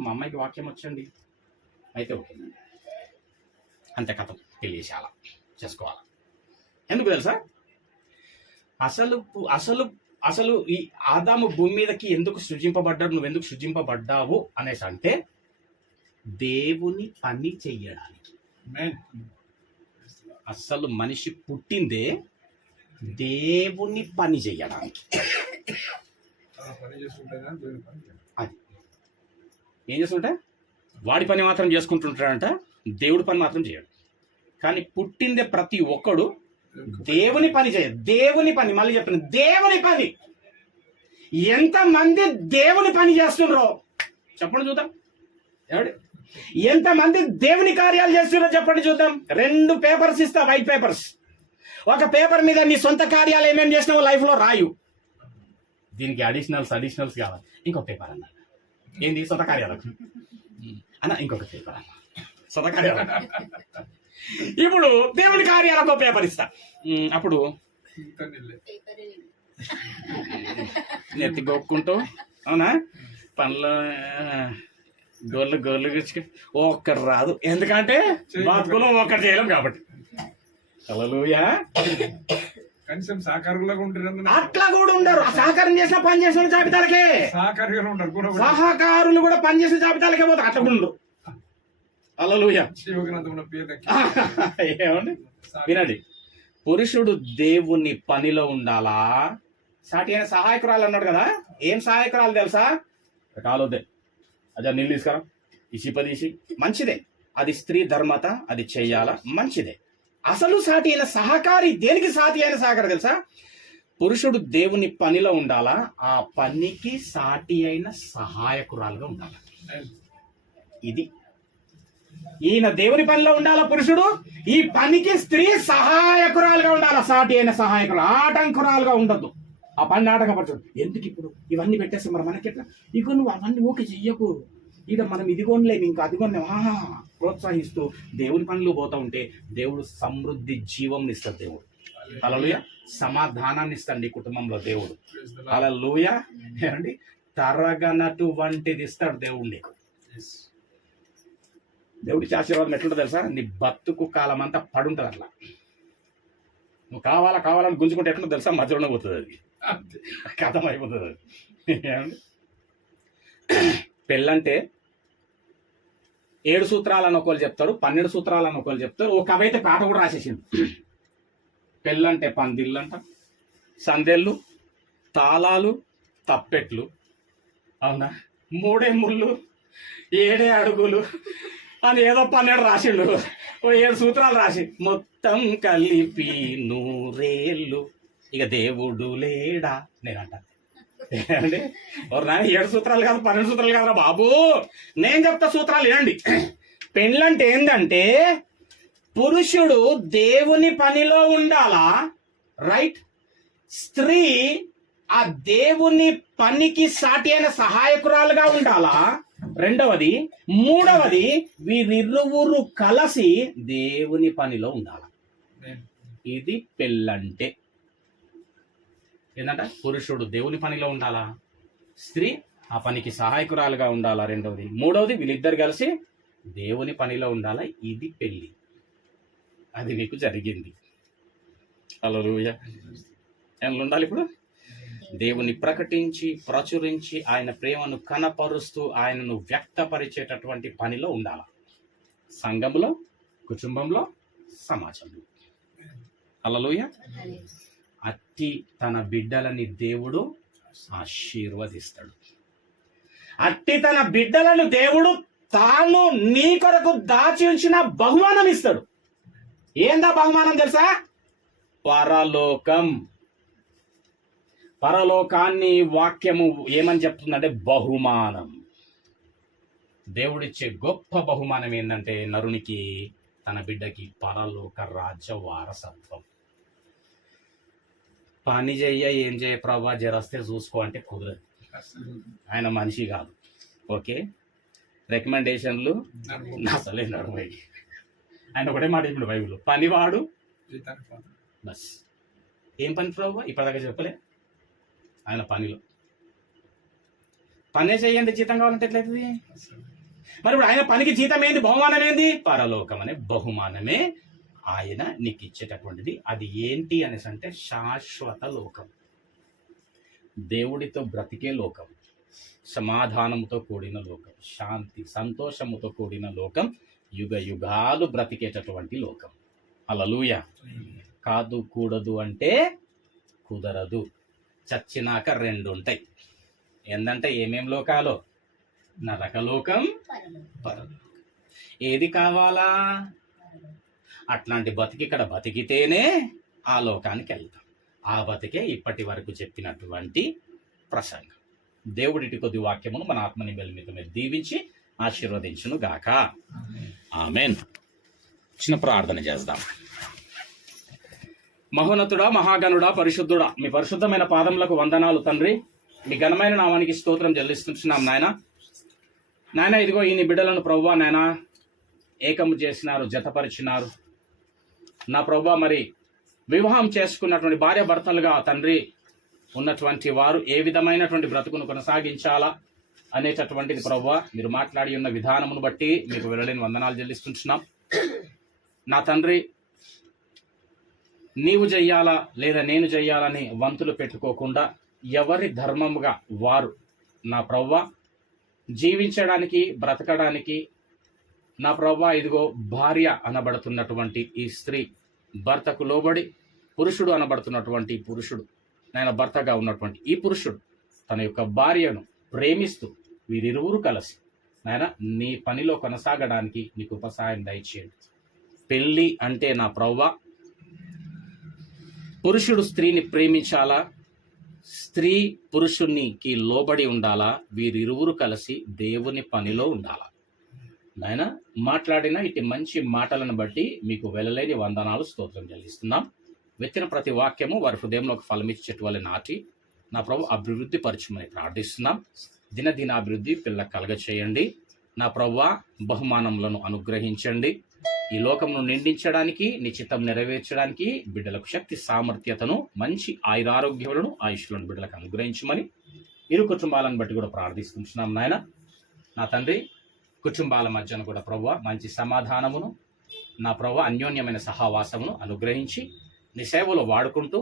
మా అమ్మాయికి వాక్యం వచ్చండి, అయితే ఓకేనండి. అంతే, కథ తెలియచేయాల, చేసుకోవాలా. ఎందుకు తెలుసా? అసలు ఈ ఆదాము భూమి మీదకి ఎందుకు సృజింపబడ్డాడు, నువ్వు ఎందుకు సృజింపబడ్డావు అనేసి అంటే దేవుని పని చెయ్యడానికి. అసలు మనిషి పుట్టిందే దేవుని పని చేయడానికి. ఆ పని చేసుకుంటేనే దేవుని పని చేయాలి. అది ఏం చేస్తుంటా, వాడి పని మాత్రం చేసుకుంటుంటాడంట, దేవుడి పని మాత్రం చేయడు. కానీ పుట్టిందే ప్రతి ఒక్కడు దేవుని పని చేయదు. దేవుని పని, మళ్ళీ చెప్తున్నా, దేవుని పని. ఎంతమంది దేవుని పని చేస్తుండ్రో చెప్పండి చూద్దాం. ఏమండి, ఎంతమంది దేవుని కార్యాలు చేస్తున్నారో చెప్పండి చూద్దాం. 2 పేపర్స్ ఇస్తా, వైట్ పేపర్స్. ఒక పేపర్ మీద నీ సొంత కార్యాలు ఏమేమి చేసినావో లైఫ్ లో రాయు. దీనికి అడిషనల్స్ కావాలి. ఇంకొక పేపర్ అన్న, ఏంది సొంత కార్యాలకు అన్న, ఇంకొక పేపర్ అన్న, సొంత కార్యాలకు. ఇప్పుడు దేవుని కార్యాలకు పేపర్ ఇస్తా. అప్పుడు ఇంత నిల్లే. నెత్తి గొక్కుంటూ, అవునా, పనులు గోర్లు గుచ్చుకు ఒక్కటి రాదు. ఎందుకంటే బతుకులో ఒక్కటి చేయలేం కాబట్టి. హల్లెలూయా. కనీసం సహకారులుగా ఉంటారు. అట్లా కూడా ఉండరు. సహకారం చేసిన పని చేసిన జాబితాలకే సహకారులుగా ఉంటారు కూడా. సహకారులు కూడా పని చేసిన జాబితాలకే పోతారు. అట్లా కూడా ఉండరు. హల్లెలూయా. శివగ్రంథంలో పేరు ఏమండి, వినండి. పురుషుడు దేవుని పనిలో ఉండాలా. సాటి అయిన సహాయకురాలు అన్నాడు కదా. ఏం సహాయకురాలు తెలుసా? కాలొద్దే, అదే నీళ్ళు తీసుకురా, ఈ చిప్పదీసి, మంచిదే. అది స్త్రీ ధర్మత, అది చెయ్యాలా, మంచిదే. అసలు సాటి అయిన సహకారి, దేనికి సాటి అయిన సహకారి తెలుసా? పురుషుడు దేవుని పనిలో ఉండాలా, ఆ పనికి సాటి అయిన సహాయకురాలుగా ఉండాలా. ఇది ఈయన దేవుని పనిలో ఉండాలా పురుషుడు, ఈ పనికి స్త్రీ సహాయకురాలుగా ఉండాలా. సాటి అయిన సహాయకురాలు, ఆటంకురాలుగా ఉండద్దు. ఆ పని ఆటంకపరచదు. ఎందుకు ఇప్పుడు ఇవన్నీ పెట్టేసి మరి మనకెట్లా? ఇక నువ్వు అవన్నీ ఓకే చెయ్యకు, ఇక మనం ఇది కొనలేము, ఇంకా అది కొనలేము. ప్రోత్సహిస్తూ దేవుని పనులు పోతా ఉంటే దేవుడు సమృద్ధి జీవం ఇస్తాడు. దేవుడు హల్లెలూయా. సమాధానాన్ని ఇస్తాడు నీ కుటుంబంలో దేవుడు. హల్లెలూయా. ఏమండి, తరగనటువంటిది ఇస్తాడు దేవుడు నీకు. దేవుడికి ఆశీర్వాదం ఎట్లుంటుంది తెలుసా? నీ బతుకు కాలం అంతా పడుంటుంది. అట్లా నువ్వు కావాలని గుంజుకుంటే ఎట్లుంటుంది తెలుసా? మధ్యలోనే పోతుంది, అది కథం అయిపోతుంది అది. ఏమండి, పెళ్ళంటే 7 సూత్రాలని ఒకళ్ళు చెప్తారు, 12 సూత్రాలని ఒకళ్ళు చెప్తారు. ఒక కవి అయితే పాట కూడా రాసేసింది. పెళ్ళంటే పందిళ్ళంట, సందెళ్ళు, తాళాలు, తప్పెట్లు, అవునా, 3 ముళ్ళు, 7 అడుగులు అని ఏదో 12 రాసిండు. 7 సూత్రాలు రాసి మొత్తం కలిపి 100 ఏళ్ళు ఇక దేవుడు లేడా నేనంట. అంటే 7 సూత్రాలు కాదు, 12 సూత్రాలు కాదురా బాబు. నేను చెప్తా సూత్రాలు వినండి. పెళ్ళంటే ఏంటంటే పురుషుడు దేవుని పనిలో ఉండాలా, రైట్. స్త్రీ ఆ దేవుని పనికి సాటి అయిన సహాయకురాలుగా ఉండాలా, రెండవది. మూడవది, వీరిరువురు కలిసి దేవుని పనిలో ఉండాలి. ఇది పెళ్ళంటే ఏంటంట? పురుషుడు దేవుని పనిలో ఉండాలా, స్త్రీ ఆ పనికి సహాయకురాలుగా ఉండాలా, రెండవది. మూడవది, వీళ్ళిద్దరు కలిసి దేవుని పనిలో ఉండాలా. ఇది పెళ్ళి. అది మీకు జరిగింది. హల్లెలూయా. ఎట్లా ఉండాలి ఇప్పుడు? దేవుని ప్రకటించి ప్రచురించి ఆయన ప్రేమను కనపరుస్తూ ఆయనను వ్యక్తపరిచేటటువంటి పనిలో ఉండాలి. సంఘంలో, కుటుంబంలో, సమాజంలో. హల్లెలూయా. అట్టి తన బిడ్డలని దేవుడు ఆశీర్వదిస్తాడు. అట్టి తన బిడ్డలను దేవుడు తాను నీ కొరకు దాచి ఉంచిన బహుమానం ఇస్తాడు. ఏందా బహుమానం తెలుసా? పరలోకం. పరలోకాన్ని వాక్యము ఏమని చెప్తుందంటే బహుమానం. దేవుడిచ్చే గొప్ప బహుమానం ఏంటంటే నరునికి, తన బిడ్డకి పరలోక రాజ్య వారసత్వం. పని చెయ్య, ఏం చేయ ప్రభా, జరస్తే చూసుకో అంటే కుదరదు. ఆయన మనిషి కాదు. ఓకే, రికమెండేషన్లు అసలే నడుమై. ఆయన ఒకటే మాట ఇప్పుడు బైబిల్, పనివాడు బస్. ఏం పని ప్రభా? ఇప్పటిదాకా చెప్పలే. ఆయన పనిలో పనే చెయ్యండి, జీతం కావాలంటే ఎట్లయితుంది? మరి ఇప్పుడు ఆయన పనికి జీతం ఏంది, బహుమానం ఏంది? పరలోకం అనే బహుమానమే ఆయన నీకు ఇచ్చేటటువంటిది. అది ఏంటి అనేసి అంటే శాశ్వత లోకం, దేవుడితో బ్రతికే లోకం, సమాధానంతో కూడిన లోకం, శాంతి సంతోషముతో కూడిన లోకం, యుగ యుగాలు బ్రతికేటటువంటి లోకం. హల్లెలూయా. కాదు కూడదు అంటే కుదరదు. చచ్చినాక రెండు ఉంటాయి. ఏందంటే ఏమేం లోకాలు? నరకలోకం, పరలోకం. ఏది కావాలా? అట్లాంటి బతికి ఇక్కడ బతికితేనే ఆ లోకానికి వెళ్తాం. ఆ బతికే ఇప్పటి వరకు చెప్పినటువంటి ప్రసంగం. దేవుడిటి కొద్ది వాక్యమును మన ఆత్మని వెలుమిత మీద దీవించి ఆశీర్వదించును గాక. ఆమేన్. చిన్న ప్రార్థన చేద్దాం. మహోన్నతుడా, మహాగణుడా, పరిశుద్ధుడా, మీ పరిశుద్ధమైన పాదములకు వందనాలు తండ్రి. మీ ఘనమైన నామానికి స్తోత్రం చెల్లిస్తున్నాం నాయన. నాయన ఇదిగో ఈ నీ బిడ్డలను ప్రభువా నాయన ఏకము చేసినారు, జతపరిచినారు నా ప్రభువా. మరి వివాహం చేసుకున్నటువంటి భార్య భర్తలుగా తండ్రి ఉన్నటువంటి వారు ఏ విధమైనటువంటి బ్రతుకును కొనసాగించాలా అనేటటువంటిది ప్రభువా మీరు మాట్లాడి ఉన్న విధానమును బట్టి మీకు వెళ్ళలేని వందనాలు చెల్లిస్తున్నాం నా తండ్రి. నీవు చెయ్యాలా లేదా నేను చెయ్యాలని వంతులు పెట్టుకోకుండా ఎవరి ధర్మముగా వారు నా ప్రభువా జీవించడానికి, బ్రతకడానికి నా ప్రభువా ఇదిగో భార్య అనబడుతున్నటువంటి ఈ స్త్రీ, భర్తకు లోబడి పురుషుడు అనబడుతున్నటువంటి పురుషుడు, నాయన భర్తగా ఉన్నటువంటి ఈ పురుషుడు తన యొక్క భార్యను ప్రేమిస్తూ వీరిరువురు కలిసి నాయన నీ పనిలో కొనసాగడానికి నీకు ఉపసాయం దయచేయండి. పెళ్ళి అంటే నా ప్రభువా పురుషుడు స్త్రీని ప్రేమించాలా, స్త్రీ పురుషునికి లోబడి ఉండాలా, వీరిరువురు కలిసి దేవుని పనిలో ఉండాలా. నాయన మాట్లాడిన ఇటు మంచి మాటలను బట్టి మీకు వెళ్ళలేని వందనాలు స్తోత్రం చెల్లిస్తున్నాం. వెతిన ప్రతి వాక్యము వారి హృదయంలో ఒక ఫలమిచ్చి చెట్టు వల్ల నాటి నా ప్రభు అభివృద్ధి పరచమని ప్రార్థిస్తున్నాం. దినదినాభివృద్ధి పిల్ల కలగ చేయండి నా ప్రభువా. బహుమానములను అనుగ్రహించండి. ఈ లోకమును నిండించడానికి, నీ చిత్తం నెరవేర్చడానికి బిడ్డలకు శక్తి సామర్థ్యతను, మంచి ఆయురారోగ్యములను, ఆయుష్లను బిడ్డలకు అనుగ్రహించమని ఇరు కుటుంబాలను బట్టి కూడా ప్రార్థిస్తున్నాం నాయన. నా తండ్రి కుటుంబాల మధ్యన కూడా ప్రభువా మంచి సమాధానమును నా ప్రభువా అన్యోన్యమైన సహవాసమును అనుగ్రహించి నీ సేవలో వాడుకుంటూ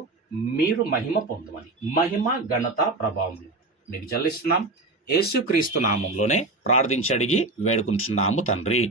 మీరు మహిమ పొందమని, మహిమ ఘనత ప్రభావములు మీకు చెల్లిస్తున్నాం. యేసుక్రీస్తు నామంలోనే ప్రార్థించి అడిగి వేడుకుంటున్నాము తండ్రి.